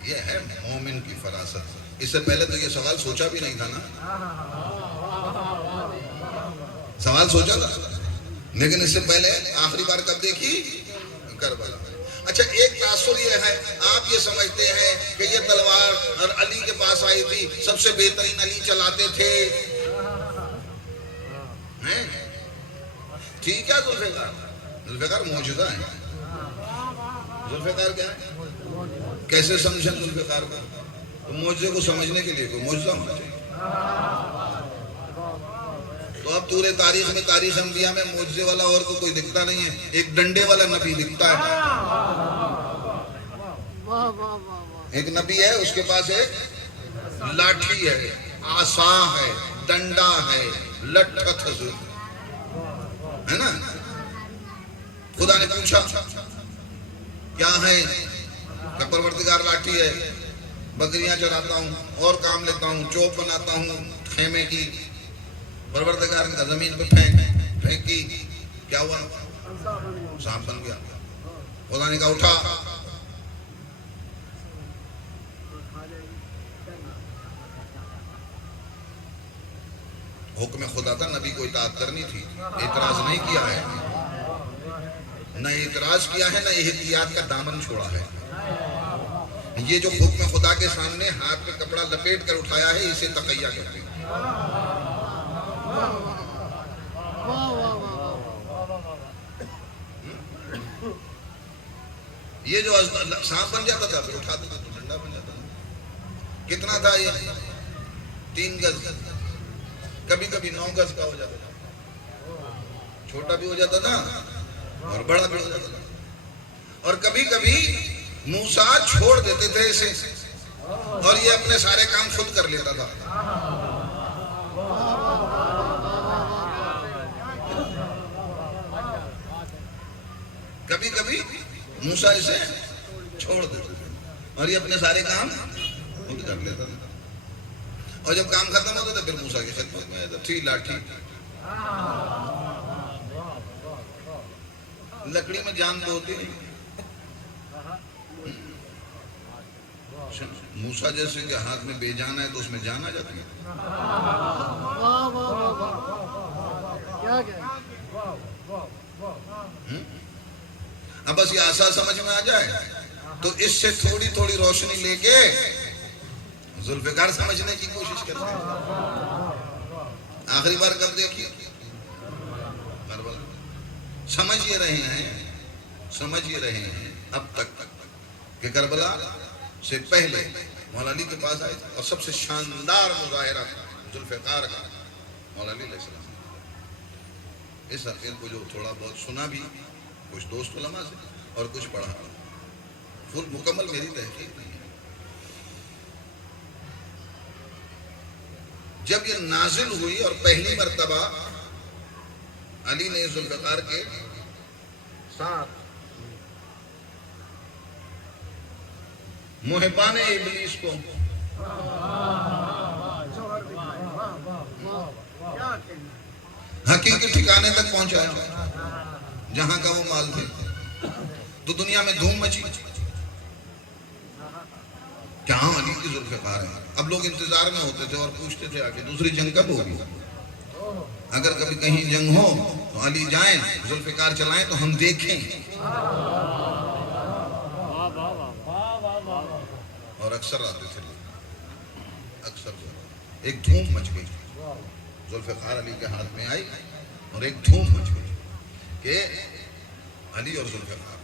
یہ ہے مومن کی فراست. اس سے پہلے تو یہ سوال سوچا بھی نہیں تھا نا. سوال سوچا تھا لیکن اس سے پہلے آخری بار کب دیکھی؟ کربلا. اچھا ایک تاثر یہ ہے، آپ یہ سمجھتے ہیں کہ یہ تلوار اور علی کے پاس آئی تھی، سب سے بہترین علی چلاتے تھے. ٹھیک ہے. ذوالفقار معجزہ ہے. ذوالفقار کیا ہے؟ کیسے سمجھیں ذوالفقار کو؟ تو معجزے کو سمجھنے کے لیے کوئی معجزہ ہونا چاہیے. تو اب پورے تاریخ میں، تاریخ انبیاء میں معجزے والا اور تو کوئی دکھتا نہیں ہے. ایک ڈنڈے والا نبی دکھتا ہے. ایک نبی ہے، اس کے پاس ایک لاٹھی ہے، عصا ہے، ڈنڈا ہے، لٹھت ہے نا. خدا نے پوچھا کیا ہے؟ کہ پروردگار لاٹھی ہے، بکریاں چراتا ہوں اور کام لیتا ہوں، چوک بناتا ہوں خیمے کی. پروردگار نے زمین پہ پھینکی، کیا ہوا؟ سانپ بن گیا. خدا نے کہا اٹھا. حکم خدا تھا، نبی کو اطاعت کرنی تھی. اعتراض نہیں کیا ہے، نہ اعتراض کیا ہے، نہ احتیاط کا دامن چھوڑا ہے. یہ جو حکم خدا کے سامنے ہاتھ میں کپڑا لپیٹ کر اٹھایا ہے، اسے تقیہ کہتے ہیں. یہ جو سانپ بن جاتا تھا پھر اٹھا دیتا تو ڈنڈا بن جاتا تھا. کتنا تھا یہ؟ 3 گز، کبھی کبھی 9 گز کا ہو جاتا تھا. چھوٹا بھی ہو جاتا تھا اور بڑا بھی ہو جاتا تھا. اور کبھی کبھی موسیٰ چھوڑ دیتے تھے اسے اور یہ اپنے سارے کام خود کر لیتا تھا. کبھی کبھی موسیٰ اسے چھوڑ دیتے تھے اور یہ اپنے سارے کام خود کر لیتا تھا. اور جب کام ختم ہوتا تھا پھر موسیٰ کی خدمت میں تھی لاٹھی. لکڑی میں جان تو ہوتی نہیں. موسیٰ جیسے کہ ہاتھ میں بے جان ہے تو اس میں جان آ جاتی ہے. اب بس یہ آسا سمجھ میں آ جائے تو اس سے تھوڑی تھوڑی روشنی لے کے ذوالفقار سمجھنے کی کوشش کرتے ہیں. آخری بار کب دیکھی؟ کربلا. سمجھ یہ رہے ہیں اب تک کہ کربلا سے پہلے مولا علی کے پاس آئے اور سب سے شاندار مظاہرہ ذوالفقار کا مولا علی علیہ السلام. اس عقیدے کو جو تھوڑا بہت سنا بھی کچھ دوست علماء سے اور کچھ پڑھا، فل مکمل میری تحقیق نہیں ہے. جب یہ نازل ہوئی اور پہلی مرتبہ علی نے ذوالفقار کے ساتھ محبان ابلیس کو حقیقی ٹھکانے تک پہنچایا جہاں کا وہ مال تھے تو دنیا میں دھوم مچی. کہاں علی کی ذوالفقار ہے. اب لوگ انتظار میں ہوتے تھے اور پوچھتے تھے آگے دوسری جنگ کب ہوگی. اگر کبھی کہیں جنگ ہو تو علی جائیں ذوالفقار چلائیں تو ہم دیکھیں. اور اکثر آتے تھے اکثر. ایک دھوم مچ گئی. ذوالفقار علی کے ہاتھ میں آئی اور ایک دھوم مچ گئی کہ علی اور ذوالفقار.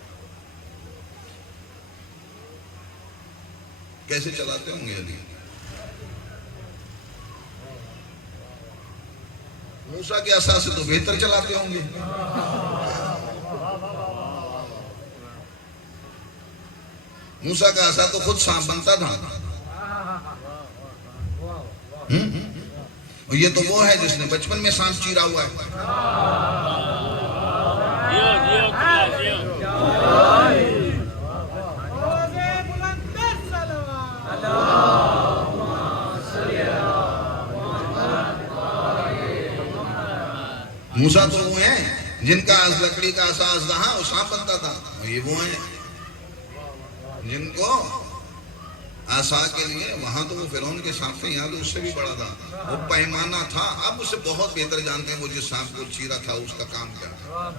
کیسے چلاتے ہوں گے علی؟ موسیٰ کے عصا سے تو بہتر چلاتے ہوں گے. موسیٰ کا عصا تو خود سانپ بنتا تھا. اور یہ تو وہ ہے جس نے بچپن میں سانپ چیرا ہوا ہے. موسیٰ تو وہ ہیں جن کا لکڑی کا عصا اژدہا وہ سانپ بنتا تھا. اور یہ وہ ہیں جن کو عصا کے لیے وہاں تو وہ فرعون کے سانپ تھے, یہاں تو اس سے بھی بڑا تھا. وہ پیمانہ تھا. اب اسے بہت بہتر جانتے ہیں وہ جس سانپ کو چیرا تھا اس کا کام کیا تھا.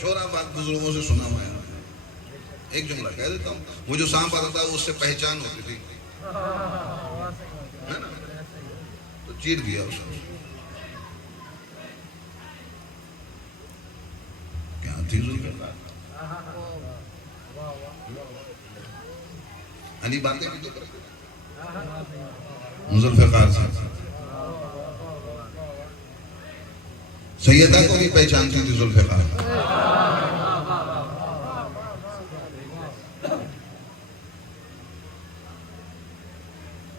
شورا بات بزرگوں سے سنا ہوا ہے. ایک جملہ کہہ دیتا ہوں, وہ جو سانپ آتا تھا اس سے پہچان ہوتی تھی, ہے نا, تو چیر دیا اس کو. کیا تھی ذوالفقار. علی باتیں بھی تو کرتے ذوالفقار سے. سیدہ کو بھی پہچانتی تھی ذوالفقار.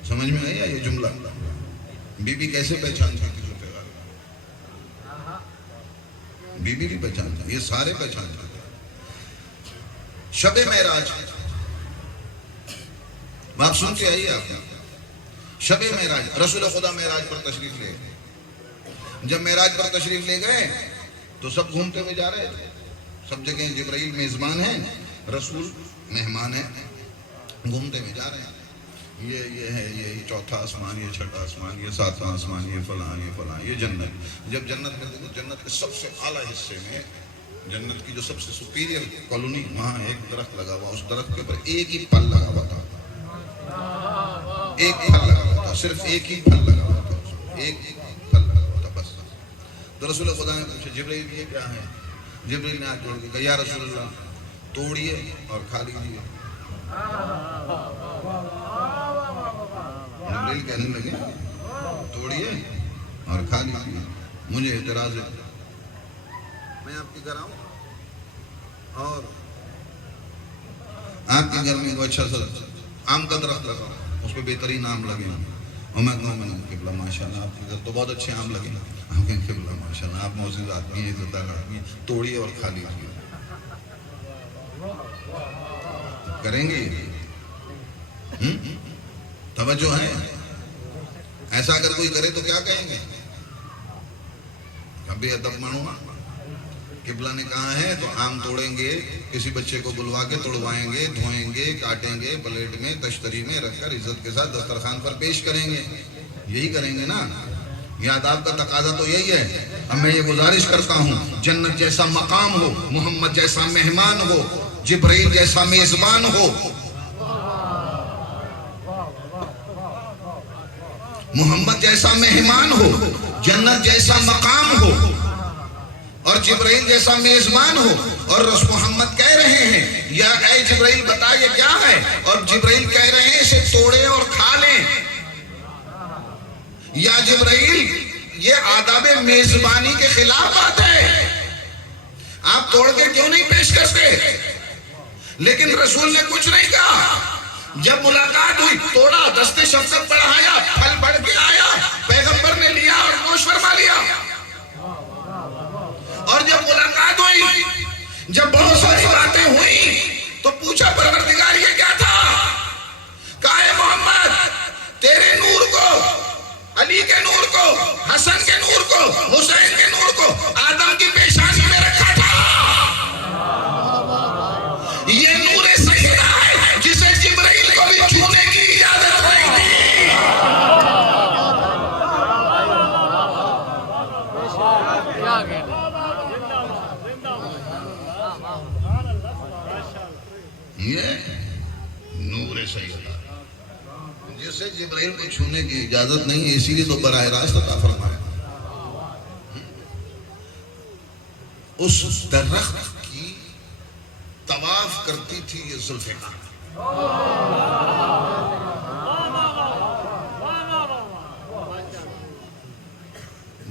سمجھ میں آیا یہ جملہ؟ بی بی کیسے پہچانتی تھی ذوالفقار؟ بی بی بھی پہچانتا, یہ سارے پہچانتے. شب معراج آپ سن کے آئیے. آپ شب معراج رسول خدا معراج پر تشریف لے گئے. جب معراج پر تشریف لے گئے تو سب گھومتے ہوئے جا رہے تھے. سب جگہ جبرائیل میزبان ہیں, رسول مہمان ہیں, گھومتے ہوئے جا رہے ہیں. یہ ہے, یہ چوتھا آسمان, یہ چھٹا آسمان, یہ ساتواں آسمان, یہ فلاں, یہ فلاں, یہ جنت. جب جنت میں دیکھو, جنت کے سب سے اعلیٰ حصے میں, جنت کی جو سب سے سپیریئر کالونی, وہاں ایک درخت لگا ہوا. اس درخت کے اوپر ایک ہی پھل لگا ہوا تھا. ایک پھل لگا ہوا تھا, صرف ایک ہی پھل لگا ہوا تھا. ایک پھل لگا ہوا تھا بس. تو رسول خدا نے پوچھا, جبرائیل یہ کیا ہے؟ جبرائیل نے ہاتھ جوڑ کے کہا, یا رسول اللہ توڑیے اور کھا لیجیے. جبرائیل کہنے لگے, توڑیے اور کھا لیجیے. مجھے اعتراض ہے, میں آپ کے گھر آؤں اور آپ کے گھر میں کوئی اچھا سا آم کا درخت لگا, اس پہ بہترین آم لگے, اور میں کہوں, میں نے قبلہ ماشاء اللہ آپ کے گھر تو بہت اچھے آم لگے. آپ کہیں قبلہ ماشاء اللہ آپ معزز آدمی ہیں, عزت دار آدمی ہیں, توڑیے اور کھا لیجیے. کریں گے توجہ ہے؟ ایسا اگر کوئی کرے تو کیا کہیں گے؟ کبھی ادب مانو. قبلہ نے کہا ہے تو آم توڑیں گے, کسی بچے کو بلوا کے توڑوائیں گے, دھوئیں گے, کاٹیں گے, پلیٹ میں تشتری میں رکھ کر عزت کے ساتھ دسترخوان پر پیش کریں گے. یہی کریں گے نا. یہ آداب کا تقاضا تو یہی ہے. اب میں یہ گزارش کرتا ہوں, جنت جیسا مقام ہو, محمد جیسا مہمان ہو, جبرائیل جیسا میزبان ہو, محمد جیسا مہمان ہو, جنت جیسا مقام ہو, اور جبرائیل جیسا میزبان ہو. اور رسول محمد کہہ رہے ہیں, یا اے جبرائیل بتا یہ کیا ہے, اور جبرائیل کہہ رہے ہیں اسے توڑے اور کھا لیں. یا جبرائیل یہ آداب میزبانی کے خلاف بات ہے, آپ توڑ کے کیوں نہیں پیش کرتے؟ لیکن رسول نے کچھ نہیں کہا. جب ملاقات ہوئی, توڑا, دست شفقت بڑھایا, پھل بڑھ کے آیا, پیغمبر نے لیا اور نوش فرما لیا. اور جب ملاقات ہوئی, جب بہت ساری باتیں ہوئی, تو پوچھا پروردگار یہ کیا تھا؟ کہا اے محمد تیرے نور کو, علی کے نور کو, حسن کے نور کو, حسین کے نور کو آدم کی پیشانی میں رکھا تھا. یہ نور سیدہ ہے جسے جبرائیل کو بھی چھونے کی اجازت نہیں تھی. یہ نور سیدہ جسے جبرائیل کو چھونے کی اجازت نہیں ہے, اسی لیے تو براہ راست عطا فرمایا. اس درخت کی طواف کرتی تھی یہ ذوالفقار.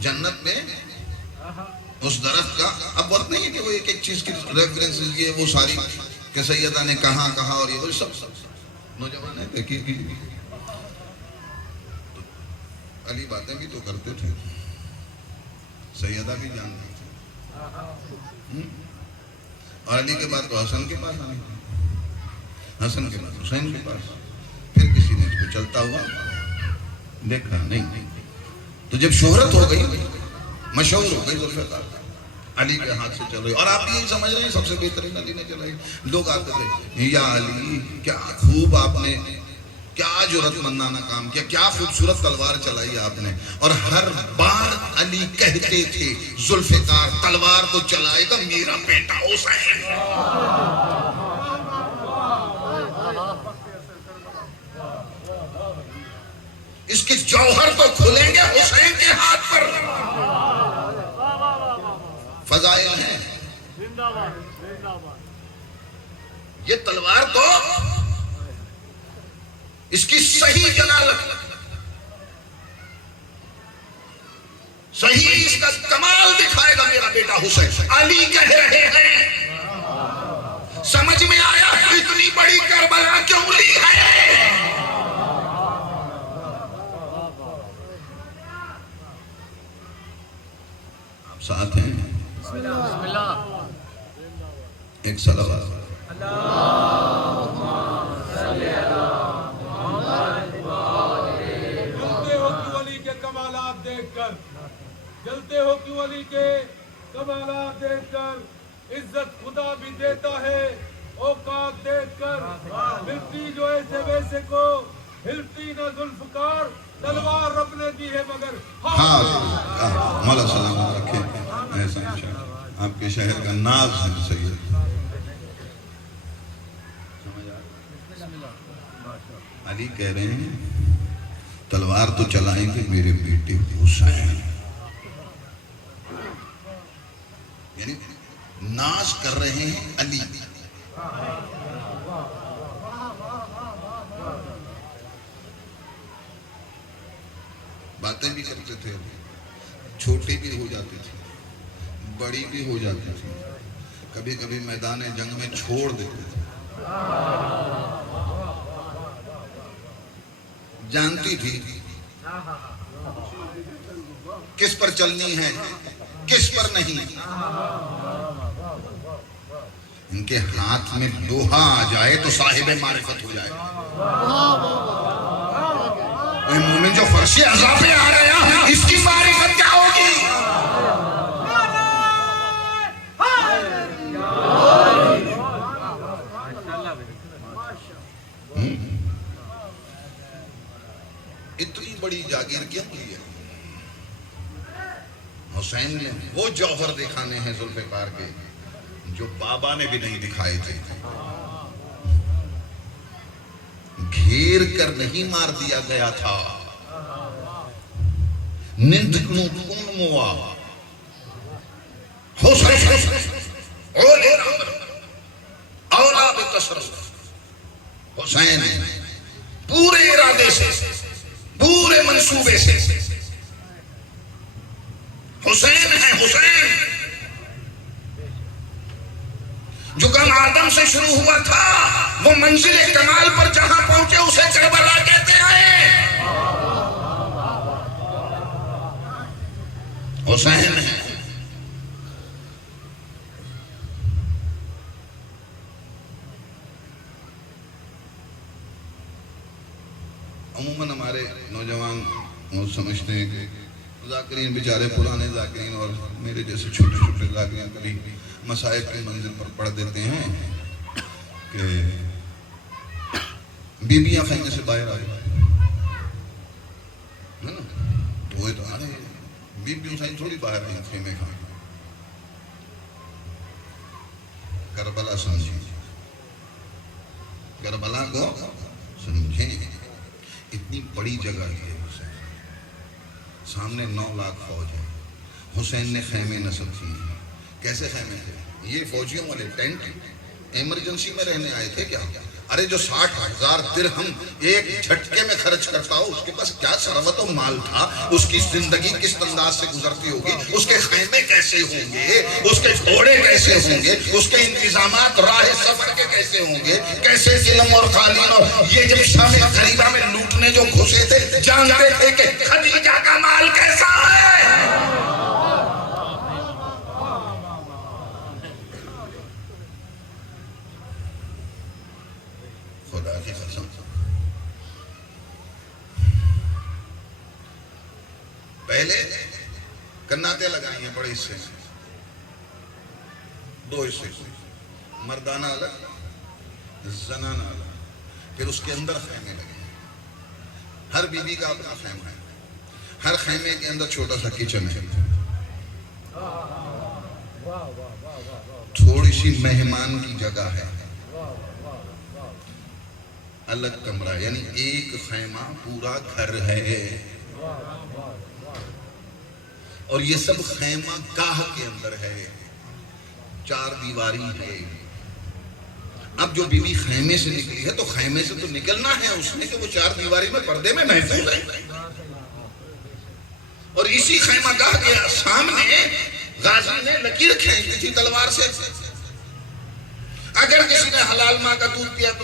جنت میں اس درخت کا اب وقت نہیں ہے کہ وہ ایک ایک چیز کی ریفرنس یہ وہ ساری کہ سیدہ نے کہاں کہا اور یہ وہ سب نوجوان ہے دیکھیے کہ علی باتیں بھی تو کرتے تھے، سیدہ بھی جانتے تھے، اور علی کے بعد تو حسن کے پاس آنے، حسن کے بعد حسین کے پاس، پھر کسی نے اس کو چلتا ہوا دیکھا نہیں، تو جب شہرت ہو گئی مشہور ہو گئی ذوالفقار علی کے ہاتھ سے چل رہی، اور آپ یہی سمجھ رہے ہیں سب سے بہترین علی نے چلائی، لوگ آتے تھے یا علی کیا خوب آپ نے کیا جرأت مندانہ کام کیا، کیا خوبصورت تلوار چلائی آپ نے، اور ہر بار علی کہتے تھے ذوالفقار تلوار تو چلائے گا میرا بیٹا حسین، اس کے جوہر تو کھلیں گے حسین کے ہاتھ پر، فضائل ہیں یہ تلوار تو اس کی صحیح جلالت صحیح اس کا کمال دکھائے گا میرا بیٹا حسین، علی کہہ رہے ہیں سمجھ میں آیا اتنی بڑی کربلا کیوں لی ہے، آپ ساتھ ہیں ایک صلوات جلتے ہو کیوں علی کے کمالات دیکھ کر، عزت خدا بھی دیتا ہے اوقات دیکھ کر، ملتی جو ایسے ویسے کو ہلتی نہ ذوالفقار، تلوار رب نے دی ہے مگر ہاں مولا سلامت رکھے ایسا انشاءاللہ آپ کے شہر کا ناز ہے سید، علی کہہ رہے ہیں تلوار تو چلائیں گے میرے بیٹے حسین، یعنی ناز کر رہے ہیں علی، باتیں بھی کرتے تھے، چھوٹی بھی ہو جاتی تھی بڑی بھی ہو جاتی تھی، کبھی کبھی میدان جنگ میں چھوڑ دیتے تھے، جانتی تھی کس پر چلنی ہے کس پر نہیں، ان کے ہاتھ میں لوہا آ جائے تو صاحب معرفت ہو جائے، مومن جو فرش عذاب پہ آ گیا اس کی معرفت کیا ہوگی، اتنی بڑی جاگیر کیوں کی ہے، حسین نے وہ جوہر دکھانے ہیں ذوالفقار کے جو بابا نے بھی نہیں دکھائے تھے، گھیر کر نہیں مار دیا گیا تھا، نند کون موا حسین اولاد تصرف، حسین پورے ارادے سے پورے منصوبے سے حسین ہے، حسین جو کام آدم سے شروع ہوا تھا وہ منزل کمال پر جہاں پہنچے اسے کربلا کہتے ہیں، حسین ہے، عموماً ہمارے نوجوان سمجھتے ہیں کہ ذاکرین بیچارے پرانے ذاکرین اور میرے جیسے چھوٹے چھوٹے ذاکرین کبھی مسائب کی منزل پر پڑھ دیتے ہیں کہ بیبیاں خیمے سے باہر آئے تو وہ تو آ رہے ہیں، بیبیوں سے تھوڑی باہر آئیں خیمے کھائیں، کربلا سمجھیں، کربلا کو سمجھیں، اتنی بڑی جگہ لی ہے حسین، سامنے 9 لاکھ فوج ہے، حسین نے خیمے نصب کیے، کیسے خیمے تھے یہ فوجیوں والے ٹینٹ ایمرجنسی میں رہنے آئے تھے کیا، ارے جو 60,000 درہم ایک جھٹکے میں خرچ کرتا ہو، اس کے پاس کیا ثروت و مال تھا، اس کی زندگی کس انداز سے گزرتی ہوگی، اس کے خیمے کیسے ہوں گے، اس کے گھوڑے کیسے ہوں گے، اس کے انتظامات راہ سفر کے کیسے ہوں گے، کیسے ظلم اور قالین. اور یہ جب شام غریبہ میں لوٹنے جو گھسے تھے، جانتے تھے کہ خدیجہ کا مال کیسا ہے. خدا کی قسم پہلے کناتے لگائیں ہیں بڑے حصے سے، 2 حصے، مردانہ الگ زنانہ الگ، پھر اس کے اندر خیمے لگے. ہر بیوی کا اپنا خیمہ ہے، ہر خیمے کے اندر چھوٹا سا کچن ہے، تھوڑی سی مہمان کی جگہ ہے، الگ کمرہ، یعنی ایک خیمہ پورا گھر ہے. اور یہ سب خیمہ گاہ کے اندر ہے، 4 دیواری ہے. اب جو بیوی خیمے سے نکلی ہے تو خیمے سے تو نکلنا ہے اس نے کہ وہ 4 دیواری میں پردے میں محفوظ ہے. اور اسی خیمہ گاہ کے سامنے غازی نے لکیر کھینچ دی تھی تلوار سے، اگر کسی نے حلال ماں کا دودھ پیا تو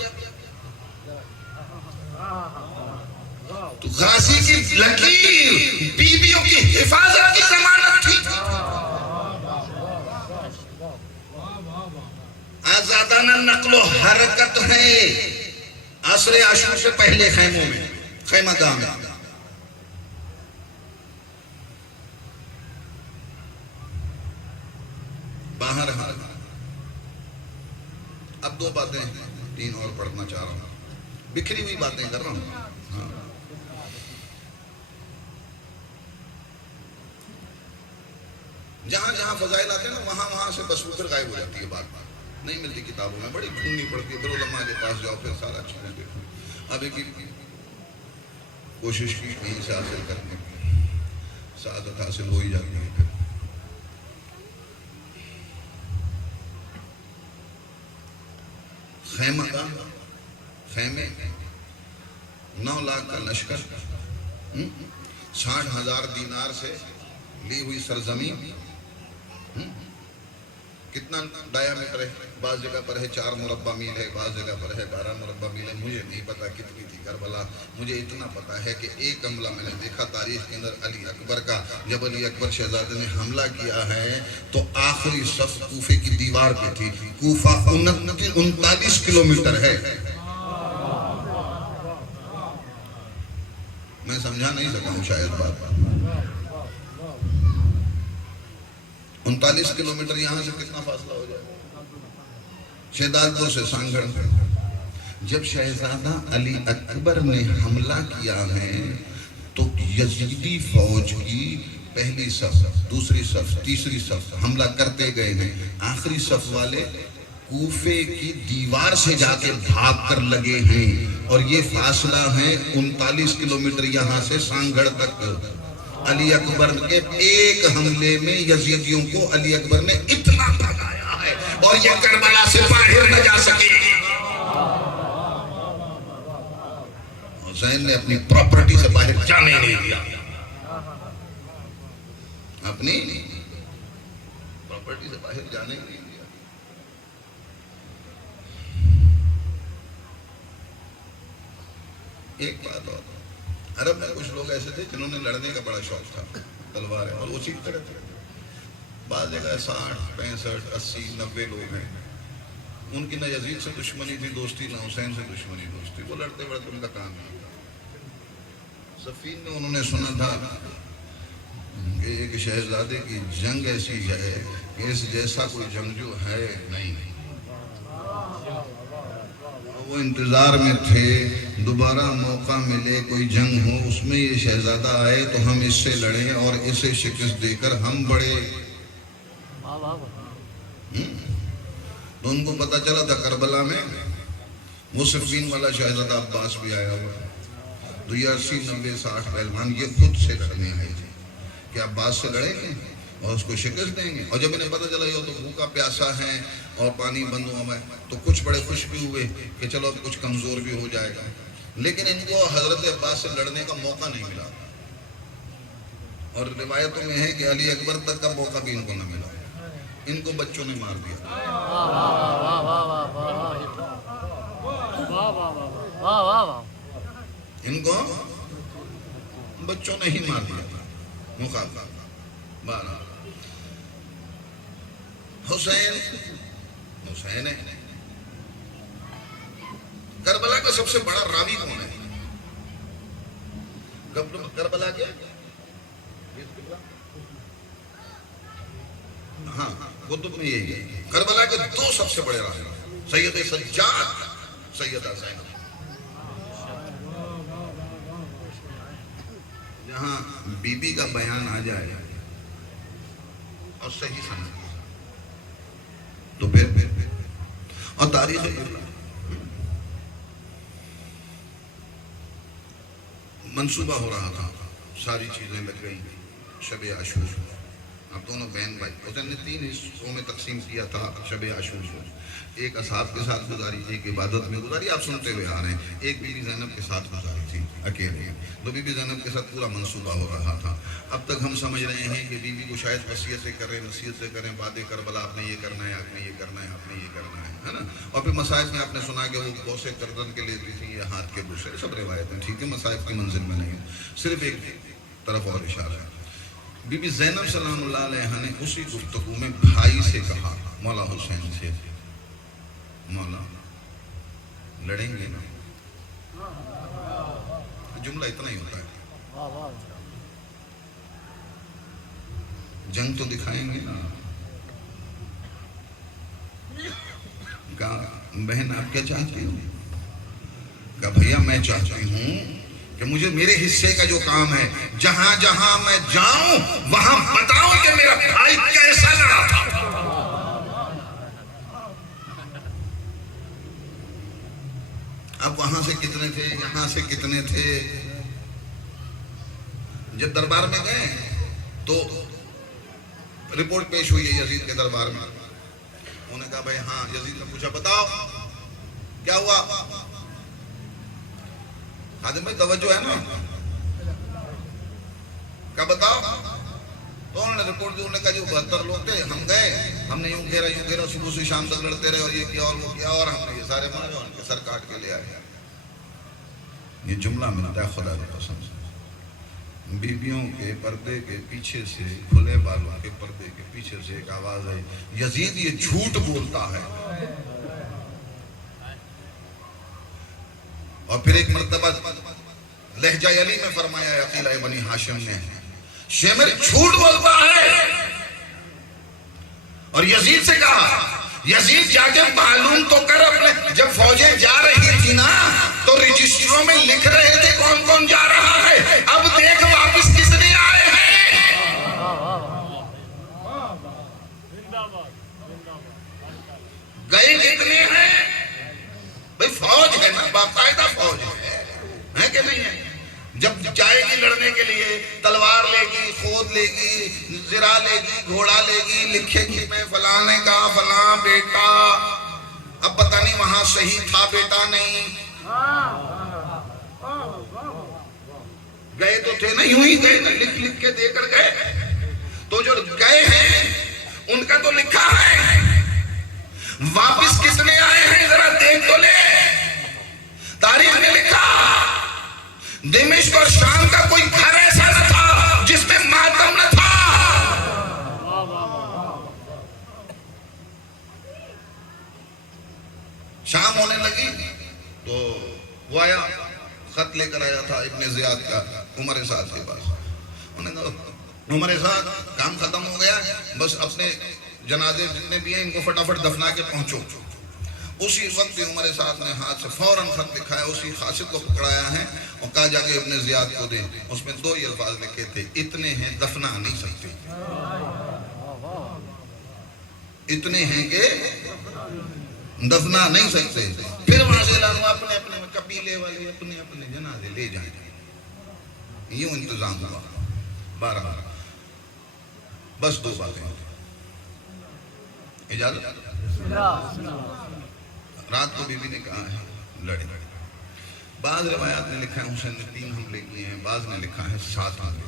غازی کی لکیر بیویوں کی حفاظت کی ضمانت تھی. آزادانہ نقل و حرکت ہے عصر عاشور سے پہلے خیموں میں، خیمہ گاہ میں. باہر اب 2 باتیں 3 اور پڑھنا چاہ رہا ہوں، بکھری ہوئی باتیں کر رہا ہوں. جہاں جہاں فضائل آتے ہیں نا وہاں سے بس اوپر غائب ہو جاتی ہے، بات نہیں ملتی کتابوں میں، بڑی ڈھونڈنی پڑتی ہے، پھر علماء کے پاس جاؤ، پھر سارا چیزیں دیکھو. اب ایک کوشش کی کہیں سے حاصل کرنے کی، سعادت حاصل ہو ہی جاتی ہے. خیمہ کا خیمے 9 لاکھ کا لشکر، 60,000 دینار سے لی ہوئی سرزمین، کتنا ڈایا میٹر ہے، بعض جگہ پر ہے 4 مربع میل ہے، بعض جگہ پر ہے 12 مربع میل ہے. مجھے نہیں پتا کتنی تھی کربلا، مجھے اتنا پتا ہے کہ ایک حملہ میں نے دیکھا تاریخ کے اندر علی اکبر کا، جب علی اکبر شہزادے نے حملہ کیا ہے تو آخری صف کوفے کی دیوار پہ تھی. کوفہ 39 کلومیٹر ہے. میں سمجھا نہیں سکا ہوں شاید بات. 39 کلومیٹر یہاں سے کتنا فاصلہ ہو جائے، شہزادوں سے سانگھڑ. جب شہزادہ علی اکبر نے حملہ کیا ہے تو یزیدی فوج کی پہلی صف، دوسری صف، تیسری صف حملہ کرتے گئے ہیں. آخری صف والے کوفے کی دیوار سے جا کے بھاگ کر لگے ہیں، اور یہ فاصلہ ہے 39 کلومیٹر یہاں سے سانگھڑ تک. علی اکبر کے ایک حملے میں یزیدیوں کو علی اکبر نے اتنا بھگایا ہے، اور یہ کربلا سے باہر نہ جا سکے. حسین نے اپنی پراپرٹی سے باہر جانے نہیں دیا، اپنی پراپرٹی سے باہر جانے نہیں دیا. ایک بات اور، عرب میں کچھ لوگ ایسے تھے جنہوں نے لڑنے کا بڑا شوق تھا، تلوار ہے، اور وہ سیکھتے رہتے. بعض جگہ 60 65 80 90 لوگ ہیں، ان کی نہ یزید سے دشمنی تھی دوستی، نہ حسین سے دشمنی دوستی، وہ لڑتے بڑھتے ان کا کام نہیں. صفین میں انہوں نے سنا تھا کہ ایک شہزادے کی جنگ ایسی ہے کہ اس جیسا کوئی جنگجو ہے نہیں. وہ انتظار میں تھے دوبارہ موقع ملے کوئی جنگ ہو، اس میں یہ شہزادہ آئے تو ہم اس سے لڑیں اور اسے شکست دے کر ہم بڑے. تو ان کو پتا چلا تھا کربلا میں وہ صفین والا شہزادہ عباس بھی آیا ہوا، تو یہ 80 90 60 پہلوان یہ خود سے لڑنے آئے تھے کہ عباس سے لڑیں گے. اور اس کو شکست دیں گے. اور جب انہیں پتہ چلا یہ تو بھوکا پیاسا ہے اور پانی بند ہوا ہے تو کچھ بڑے خوش بھی ہوئے کہ چلو اب کچھ کمزور بھی ہو جائے گا. لیکن ان کو حضرت عباس سے لڑنے کا موقع نہیں ملا. اور روایتوں میں ہے کہ علی اکبر تک کا موقع بھی ان کو نہ ملا. ان کو بچوں نے مار دیا. ان کو بچوں نے ہی مار دیا تھا. مقابلہ بارہ حسین ہے. کربلا کا سب سے بڑا راوی کون ہے؟ کربلا کے ہاں کتب میں یہی ہے. کربلا کے دو سب سے بڑے راوی سید سجاد, سیدہ زینب. جہاں بی بی کا بیان آ جائے اور صحیح سمجھ تو پھر اور تاریخ منصوبہ ہو رہا تھا, ساری چیزیں لگ گئی. شب عاشور اب دونوں بہن بھائی حسین نے 3 حصوں میں تقسیم کیا تھا شب عاشور کو. ایک اصحاب کے ساتھ گزاری, ایک عبادت میں گزاری. آپ سنتے ہوئے آ رہے ہیں. ایک بی بی زینب کے ساتھ گزاری تھی اکیلے. تو بی بی زینب کے ساتھ پورا منصوبہ ہو رہا تھا. اب تک ہم سمجھ رہے ہیں کہ بی بی کو شاید وصیت سے کریں, نصیحت سے کریں, بعد کربلا آپ نے یہ کرنا ہے, آپ نے یہ کرنا ہے, آپ نے یہ کرنا ہے نا. اور پھر مصائب میں آپ نے سنا کہ وہ بوسے گردن کے لیتی تھی, یہ ہاتھ کے بوسے, سب روایتیں ٹھیک ہے, مصائب کی منزل میں نہیں. صرف ایک طرف اور اشارہ ہے. بی بی زینب سلام اللہ علیہ نے اسی گفتگو میں بھائی سے کہا, مولا حسین سے, مولا لڑیں گے نا. جملہ اتنا ہی ہوتا ہے, جنگ تو دکھائیں گے نا. کہا بہن آپ کیا چاہتی ہو؟ کہا بھیا میں چاہتی ہوں کہ مجھے میرے حصے کا جو کام ہے جہاں جہاں میں جاؤں وہاں بتاؤں کہ میرا بھائی کیسا لڑا تھا. اب وہاں سے کتنے تھے, یہاں سے کتنے تھے. جب دربار میں گئے تو رپورٹ پیش ہوئی ہے یزید کے دربار میں. انہوں نے کہا بھائی ہاں. یزید نے پوچھا بتاؤ کیا ہوا. خادم بھائی توجہ ہے نا, کیا بتاؤ. تو انہوں نے رپورٹ دی. انہوں نے کہا جو 72 لوگ تھے, ہم گئے, ہم نے یوں گھیرا صبح سے شام تک لڑتے رہے, اور یہ کیا اور وہ کیا, اور ہم نے یہ سارے مارے اور ان کے سر کاٹ کے لے آئے. یہ جملہ ملتا ہے خدا کی قسم سے. بیویوں کے پردے کے پیچھے سے, کھلے بالوں کے پردے کے پیچھے سے ایک آواز ہے, یزید یہ جھوٹ بولتا ہے. اور پھر ایک مرتبہ لہجہ علی میں فرمایا ہے عقیلہ بنی ہاشم نے, شیمر جھوٹ بولتا ہے. اور یزید سے کہا یزید جا کے معلوم تو کر اپنے. جب فوجیں جا رہی تھی نا تو رجسٹروں میں لکھ رہے تھے کون کون جا رہا ہے. اب دیکھ واپس کتنے آئے ہیں. گئے کتنے ہیں بھئی. فوج ہے نا, باقاعدہ فوج ہے کہ نہیں ہے. جب جائے گی لڑنے کے لیے تلوار لے گی, خود لے گی, زرہ لے گی, گھوڑا لے گی, لکھے گی میں فلاں نے کہا فلاں بیٹا. اب پتہ نہیں وہاں صحیح تھا بیٹا نہیں. گئے تو تھے نا, یوں ہی گئے نا, لکھ لکھ کے دے کر گئے. تو جو گئے ہیں ان کا تو لکھا ہے, واپس کتنے آئے ہیں ذرا دیکھ تو لے. تاریخ نے لکھا دمشق اور شام کا کوئی گھر ایسا نہ تھا جس میں ماتم نہ تھا. شام ہونے لگی تو وہ آیا, خط لے کر آیا تھا ابن زیاد کا عمر سعد کے پاس. انہوں نے کہا عمر سعد کام ختم ہو گیا, بس اپنے جنازے جتنے بھی ہیں ان کو فٹافٹ دفنا کے پہنچو. اسی وقت عمر سعد نے ہاتھ سے فوراً خط لکھا ہے, اسی خاصد کو پکڑایا ہے اور کہا جا کے ابن زیاد کو دے. اس میں 2 ہی الفاظ لکھے تھے, اتنے ہیں دفنا نہیں سکتے. اتنے ہیں کہ دفنا نہیں سکتے. پھر وہاں سے اعلان ہوا اپنے اپنے قبیلے والے اپنے اپنے جنازے لے جائیں. یوں انتظام ہوا. 12 بس دو باتیں اجازت. رات کو بی بی نے کہا ہے لڑے. بعض روایات نے لکھا ہے حسین نے 3 حملے کیے ہیں, بعض نے لکھا ہے 7 حملے.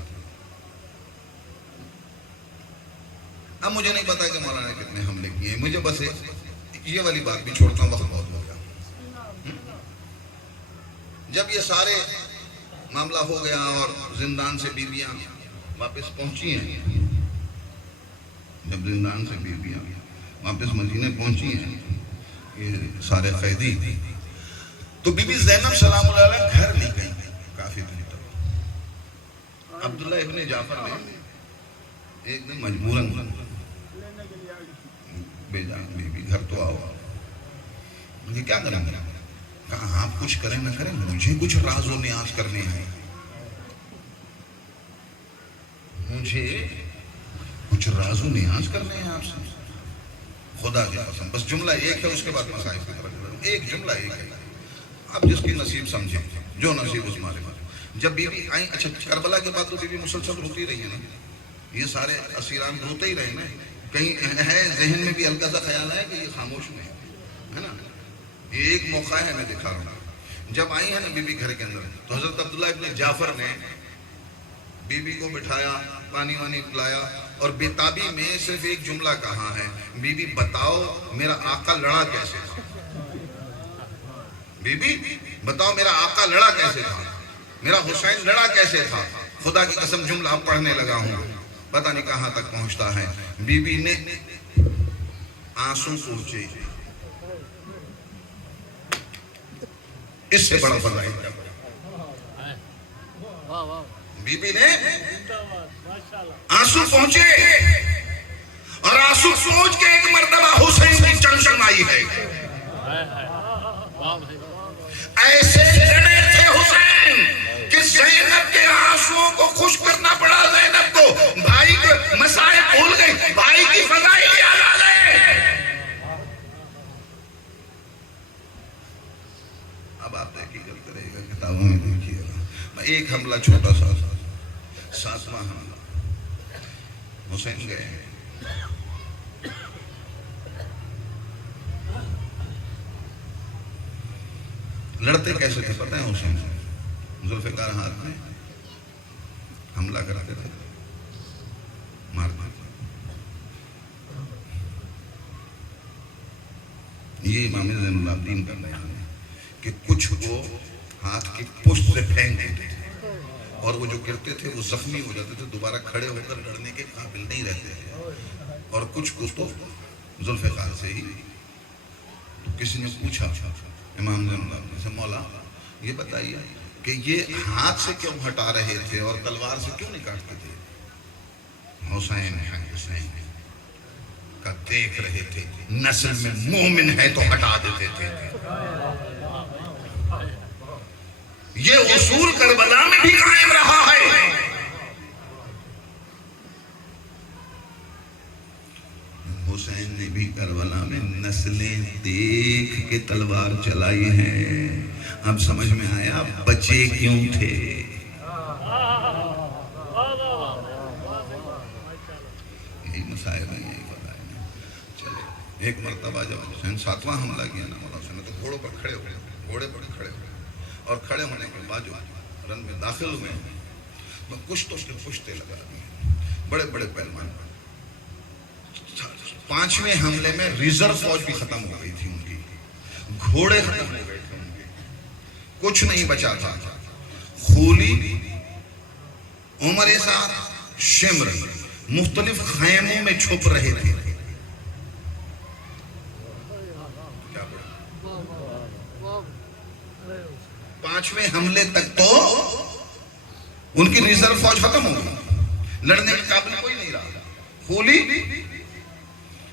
اب مجھے نہیں پتا کہ مولانا نے کتنے حملے کیے ہیں, مجھے بس یہ والی بات بھی چھوڑتا ہوں, وقت بہت ہو گیا. جب یہ سارے معاملہ ہو گیا اور زندان سے بیویاں واپس پہنچی ہیں, جب زندان سے بیویاں واپس مدینے پہنچی ہیں یہ سارے قیدی, تو بی بی زینب سلام اللہ علیہ گھر نہیں گئی کافی دن تک. عبداللہ ابن جعفر نے ایک دن مجبوراً بھیجا, بی بی گھر تو آؤ. مجھے کیا کریں گے؟ کہا آپ کچھ کریں نہ کریں, مجھے کچھ راز و نیاز کرنے ہیں, مجھے کچھ راز و نیاز کرنے ہیں آپ سے, خدا کی قسم. بس جملہ ایک ہے, اس کے بعد مسائل کی طرف ایک جملہ ایک ہے, آپ جس کی نصیب سمجھیں, جو نصیب اس مارے. جب بی بی آئیں, اچھا کربلا کے بعد تو بی بی مسلسل روتی رہی ہے نا, یہ سارے اسیران روتے ہی رہے نا. کہیں ہے ذہن میں بھی ہلکا سا خیال ہے کہ یہ خاموش نہیں ہے نا, یہ ایک موقع ہے میں دکھا رہا ہوں. جب آئی ہے نا بی بی گھر کے اندر, تو حضرت عبداللہ ابن جعفر نے بی بی کو بٹھایا, پانی وانی پلایا, اور بےتابی میں صرف ایک جملہ کہا ہے, بی بی بتاؤ میرا آقا لڑا کیسے تھا, بی بی بتاؤ میرا آقا لڑا کیسے تھا, میرا حسین لڑا کیسے تھا. خدا کی قسم جملہ اب پڑھنے لگا ہوں, پتہ نہیں کہاں تک پہنچتا ہے. بی بی نے آنسو پوچھے, اس سے بڑا فضائل کیا. بی بی نے آنسو پہنچے, اور آنسو پہنچ کے ایک مرتبہ حسین کی چنچن آئی ہے. ایسے لڑے تھے حسین کہ زینب کے آنسوؤں کو خوش کرنا پڑا. زینب کو بھائی کے مسائل بھول گئی, بھائی کی فضائل یاد آ گئے. اب آپ دیکھیے کرتے رہے گا, کتابوں میں دیکھیے گا. ایک حملہ چھوٹا سا, 7واں حملہ, حسین گئے. لڑتے کیسے تھے پتہ ہے حسین؟ ذوالفقار ہاتھ میں حملہ کرتے تھے, مارتے تھے. یہ امام زین العابدین کا بیان ہے کہ کچھ کو ہاتھ کی پشت سے پھینک دیتے تھے, اور وہ جو کرتے تھے وہ زخمی ہو جاتے تھے, دوبارہ کھڑے ہو کر لڑنے کے قابل نہیں رہتے تھے. اور کچھ کو تو ذوالفقار سے ہی. تو کسی نے پوچھا امام زین العابدین سے, مولا یہ بتائیے کہ یہ ہاتھ سے کیوں ہٹا رہے تھے اور تلوار سے کیوں نہیں کاٹتے تھے؟ حسین ہے, حسین کا دیکھ رہے تھے, نسل میں مومن ہے تو ہٹا دیتے تھے. یہ اصول کربلا میں بھی قائم رہا ہے. حسین نے بھی کربلا میں نسلیں دیکھ کے تلوار چلائی ہیں. اب سمجھ میں آیا بچے کیوں تھے. یہی مسائل ہیں, یہی بتائیں. چلے ایک مرتبہ جب حسین 7واں حملہ کیا نا, مولا حسین تو گھوڑوں پر کھڑے ہوئے, گھوڑے پر کھڑے ہوئے, اور کھڑے ہونے کے بعد جو رن میں داخل ہوئے تو کچھ تو اس کے پشتے لگا دیے, بڑے بڑے پہلوان. 5ویں حملے میں ریزرو فوج بھی ختم ہو گئی تھی ان کی, گھوڑے ختم ہو گئے تھے ان کے, کچھ نہیں بچا تھا. خولی, عمر سعد, شمر مختلف خیموں میں چھپ رہے تھے. 5ویں حملے تک تو ان کی ریزرو فوج ختم ہو گئی, لڑنے کے قابل کوئی نہیں رہا. خولی,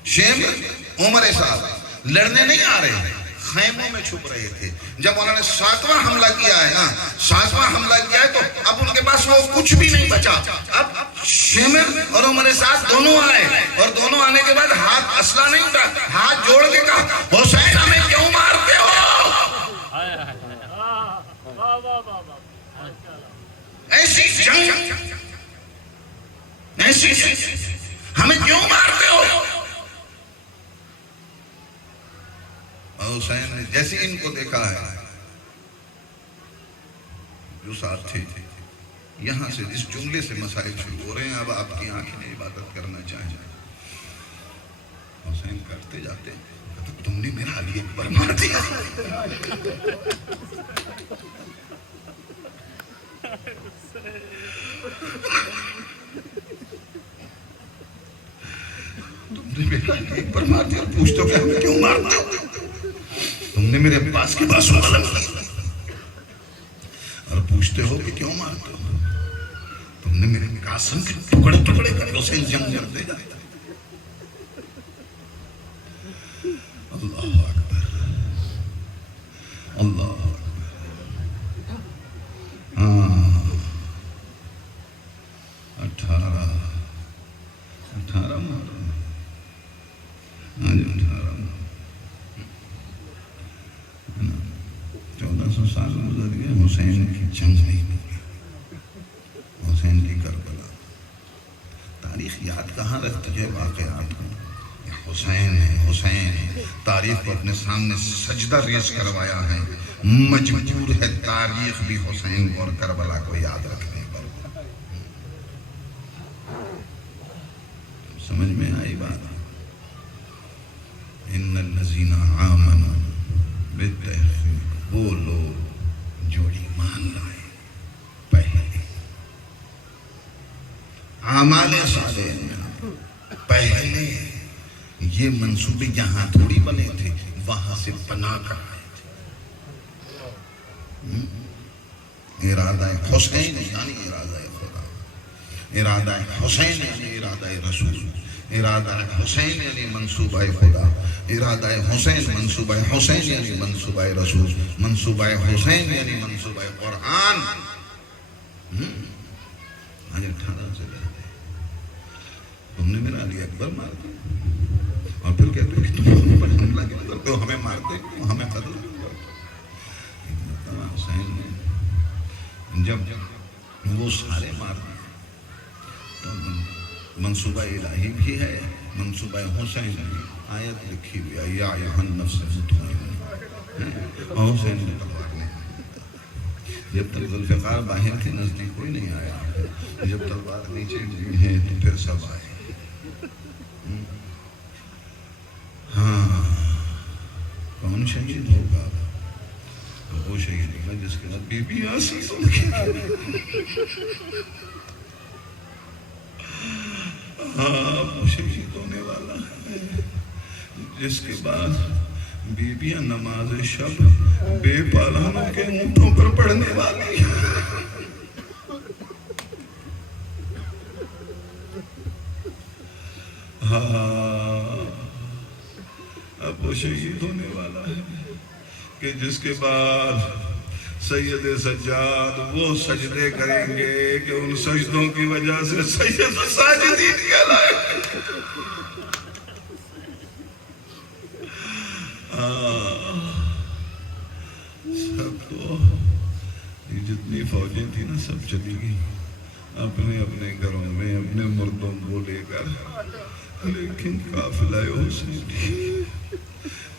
شمر, عمر سعد لڑنے نہیں آ رہے, خیموں میں چھپ رہے تھے. جب انہوں نے 7واں حملہ کیا ہے نا, 7واں حملہ کیا ہے تو اب ان کے پاس وہ کچھ بھی نہیں بچا. اب شمر اور عمر سعد دونوں آئے, اور دونوں آنے کے بعد ہاتھ اسلحہ نہیں اٹھا, ہاتھ جوڑ کے کہا حسین ہمیں کیوں مارتے ہو. ایسی جنگ, ایسی ہمیں کیوں مارتے ہو؟ حسین نے جیسے ان کو دیکھا ہے، جو ساتھ تھے، یہاں سے اس جملے سے مسائل شروع ہو رہے ہیں، اب آپ کی آنکھیں عبادت کرنا چاہیں۔ حسین کرتے جاتے ہیں، تم نے میرا علی اکبر مار دیا۔ تم نے میرا علی اکبر مار دیا، پوچھتے ہو کہ ہمیں کیوں مارتے ہو؟ تم نے میرے عباس کے پاس قلم کیا اور پوچھتے ہو کہ کیوں مارتے ہو؟ تم نے میرے قاسم کے ٹکڑے ٹکڑے کر لو سے جنگ کرتے جاتے۔ اللہ اکبر، اللہ اکبر۔ ہاں، 18 محرم، آج 18 1400 سال گزر گئے، حسین کی جنگ نہیں ہوئی، حسین کی کربلا۔ تاریخ یاد کہاں رکھتی ہے واقعات کو؟ حسین ہے، حسین ہے۔ تاریخ کو اپنے سامنے سجدہ ریز کروایا ہے، مجبور ہے تاریخ بھی حسین اور کربلا کو یاد رکھنے پر۔ سمجھ میں آئی بات؟ ان الذین آمنوا بالتحقیق، وہ لوگ جو ایمان لائے پہلے اعمال صالح میں، پہلے یہ منصوبے یہاں تھوڑی بنے تھے، وہاں سے بنا کر آئے تھے۔ ارادہ حسین یعنی ارادہ خدا، ارادہ حسین یعنی ارادہ رسول، ارادہ حسین یعنی منصوبہ خدا، ارادہ حسین منصوبہ حسین یعنی منصوبہ رسول، منصوبہ حسین یعنی منصوبہ قرآن۔ آج 18 سے لہتے تم نے میرا علی اکبر مار دیا، اور پھر کہتے ہو کہ تم ہم پر حملہ کیوں کرتے ہو، ہمیں مارتے ہو، ہمیں قتل کیوں کرتے ہو؟ حسین نے جب وہ سارے مار دیے تو منصوبہ الہی بھی ہے، منصوبہ حسین بھی۔ آیت لکھی ہوئی ہے، یا ایھا النفس المطمئنہ، اور حسین نے تلوار نہیں دی۔ جب تک ذوالفقار باہر تھی نزدیک کوئی نہیں آیا، جب تلوار نیچے گری ہے تو پھر سب آئے۔ ہاں، کون شہید ہوگا؟ تو وہ شہید ہوگا جس کے بعد بی بی آسیس لکھی۔ ہاں، وہ شہید ہونے والا ہے جس کے بعد بیویاں نماز شب بے پالانوں کے اونٹوں پر پڑھنے والی۔ ہاں، اب وہ شہید ہونے والا ہے کہ جس کے بعد سید سجاد وہ سجدے کریں گے کہ ان سجدوں کی وجہ سے سید ساجدین کہلائے۔ سب تو جتنی فوجیں تھی نا سب چلی گئی اپنے اپنے گھروں میں اپنے مردوں کو لے کر، لیکن قافلہ حسین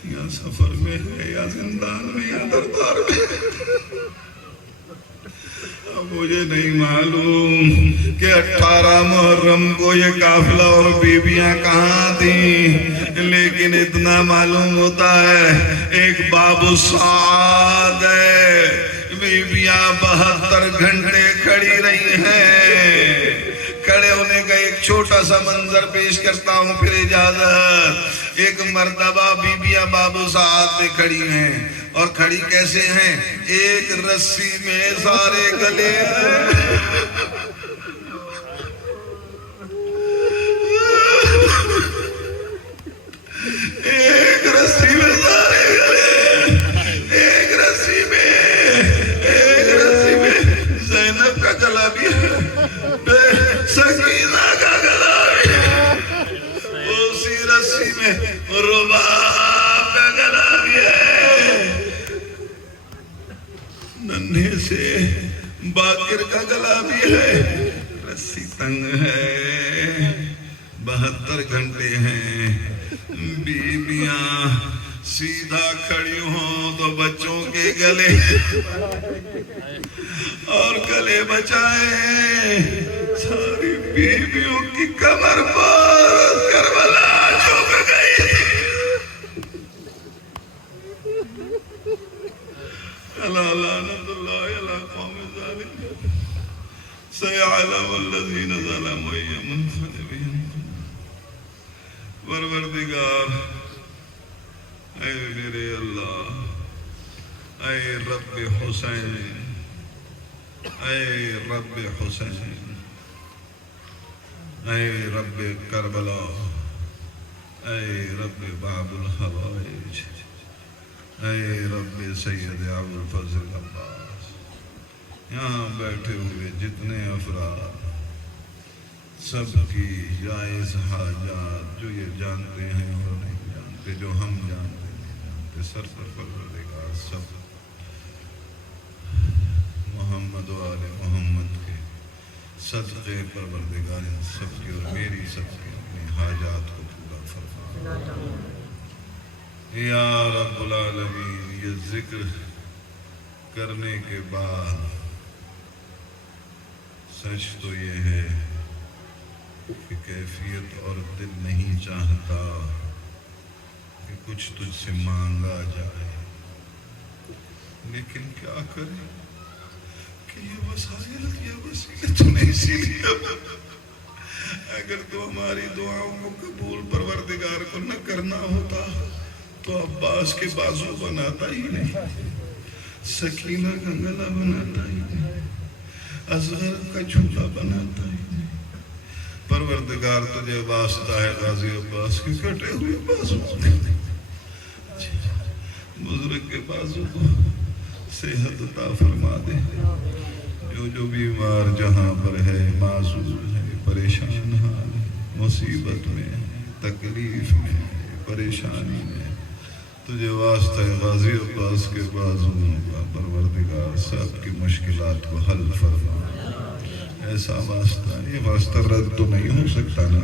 یا سفر میں ہے یا زندان میں یا دربار میں۔ اب مجھے نہیں معلوم کہ 18 محرم کو یہ قافلہ اور بیویاں کہاں تھیں، لیکن اتنا معلوم ہوتا ہے ایک باب السعاد ہے، بیویاں 72 گھنٹے کھڑی رہی ہیں۔ کھڑے ہونے کا ایک چھوٹا سا منظر پیش کرتا ہوں پھر اجازت۔ ایک مرتبہ بیویاں باب السعاد میں کھڑی ہیں، اور کھڑی کیسے ہیں؟ ایک رسی میں سارے گلے ہیں۔ ایک رسی میں سارے گلے، ایک رسی میں زینب کا گلا بھی ہے، سکینہ کا گلا بھی ہے، اسی رسی میں رباب کا گلا بھی ہے، ننھے سے باقر کا گلا بھی ہے۔ رسی تنگ ہے، 72 گھنٹے ہیں، بیویاں سیدھا کھڑی ہوں تو بچوں کے گلے اور گلے بچائے، ساری بیویوں کی کمر پر کربلا جھک گئی۔ الا لعنت اللہ علی قوم الظالمین، سیعلم الذین ظلموا ای منقلب۔ پروردگار اے میرے اللہ، اے رب حسین، اے رب حسین، اے رب کربلا، اے رب باب الحوائج، اے رب سید ابو الفضل عباس، یہاں بیٹھے ہوئے جتنے افراد سب کی جائز حاجات جو یہ جانتے ہیں اور نہیں جانتے، جو ہم جانتے نہیں جانتے، سر پر پروردگار سب محمد و آل محمد کے صدقے پروردگار ان سب کی اور میری سب کی اپنی حاجات کو پورا فرما۔ یا رب العالمین، یہ ذکر کرنے کے بعد سچ تو یہ ہے کہ کیفیت اور دل نہیں چاہتا کہ کچھ تجھ سے مانگا جائے، لیکن کیا کریں کہ یہ وسائل، یہ وسیلے تو نہیں سیلیا۔ اگر تو ہماری دعاؤں کو قبول پروردگار کو نہ کرنا ہوتا تو عباس کے بازو بناتا ہی نہیں، سکینہ کا گلا بناتا ہی نہیں، اصغر کا جھولا بناتا ہی نہیں۔ پروردگار تجھے واسطہ ہے غازی عباس کے کٹے ہوئے بازو، بزرگ کے بازو کو صحت عطا فرما دے۔ جو بیمار جہاں پر ہے، معذور ہے، پریشان حال ہے، مصیبت میں، تکلیف میں، پریشانی میں، تجھے واسطہ ہے غازی عباس کے بازو کا پروردگار سب کی مشکلات کو حل فرما۔ ایسا واسطہ، یہ واسطہ رد تو نہیں ہو سکتا نا،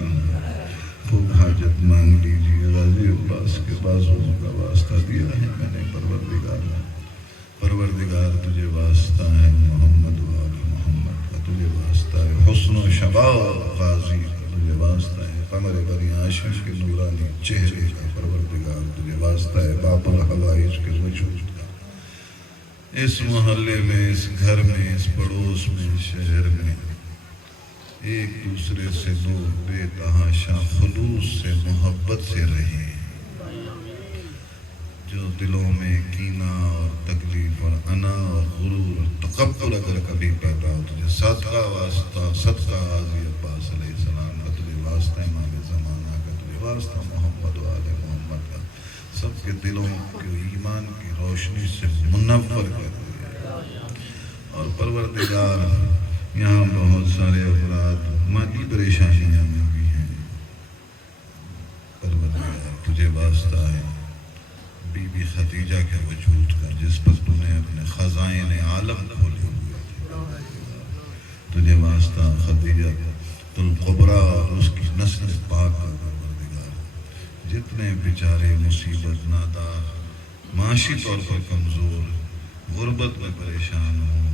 خوب حاجت مانگ لیجیے۔ غازی عباس کے بازو کا واسطہ دیا ہے میں نے پروردگار تجھے واسطہ ہے محمد و آل محمد کا، تجھے واسطہ ہے حسن و شباب غازی کا، تجھے واسطہ ہے قمر بنی ہاشم کے نورانی چہرے کا، پروردگار تجھے واسطہ ہے باب الحوائج کے وجود کا۔ اس محلے میں، اس گھر میں، اس پڑوس میں، اس شہر میں ایک دوسرے سے لوگ بے تحاشا خلوص سے، محبت سے رہے۔ جو دلوں میں کینہ اور تکلیف اور انا اور غرور اور تکبر اگر کبھی پیدا ہو، تجھے صدقہ واسطہ، صدقہ غازی عباس علیہ السلام کا، تجھے واسطہ امام زمانہ کا، تجھے واسطہ محمد و آل محمد کا، سب کے دلوں کے ایمان کی روشنی سے منور کر دیا۔ اور پروردگار یہاں بہت سارے افراد مادی پریشانیاں میں بھی ہیں، پروردگار تجھے واسطہ ہے بی بی خدیجہ کے وجود کا، جس پر تو نے اپنے خزائن عالم کھولے ہوئے تھے، تجھے واسطہ خدیجہ الکبریٰ اور اس کی نسل پاک کا پروردگار، جتنے بیچارے مصیبت نادار، معاشی طور پر کمزور، غربت میں پریشان ہوں،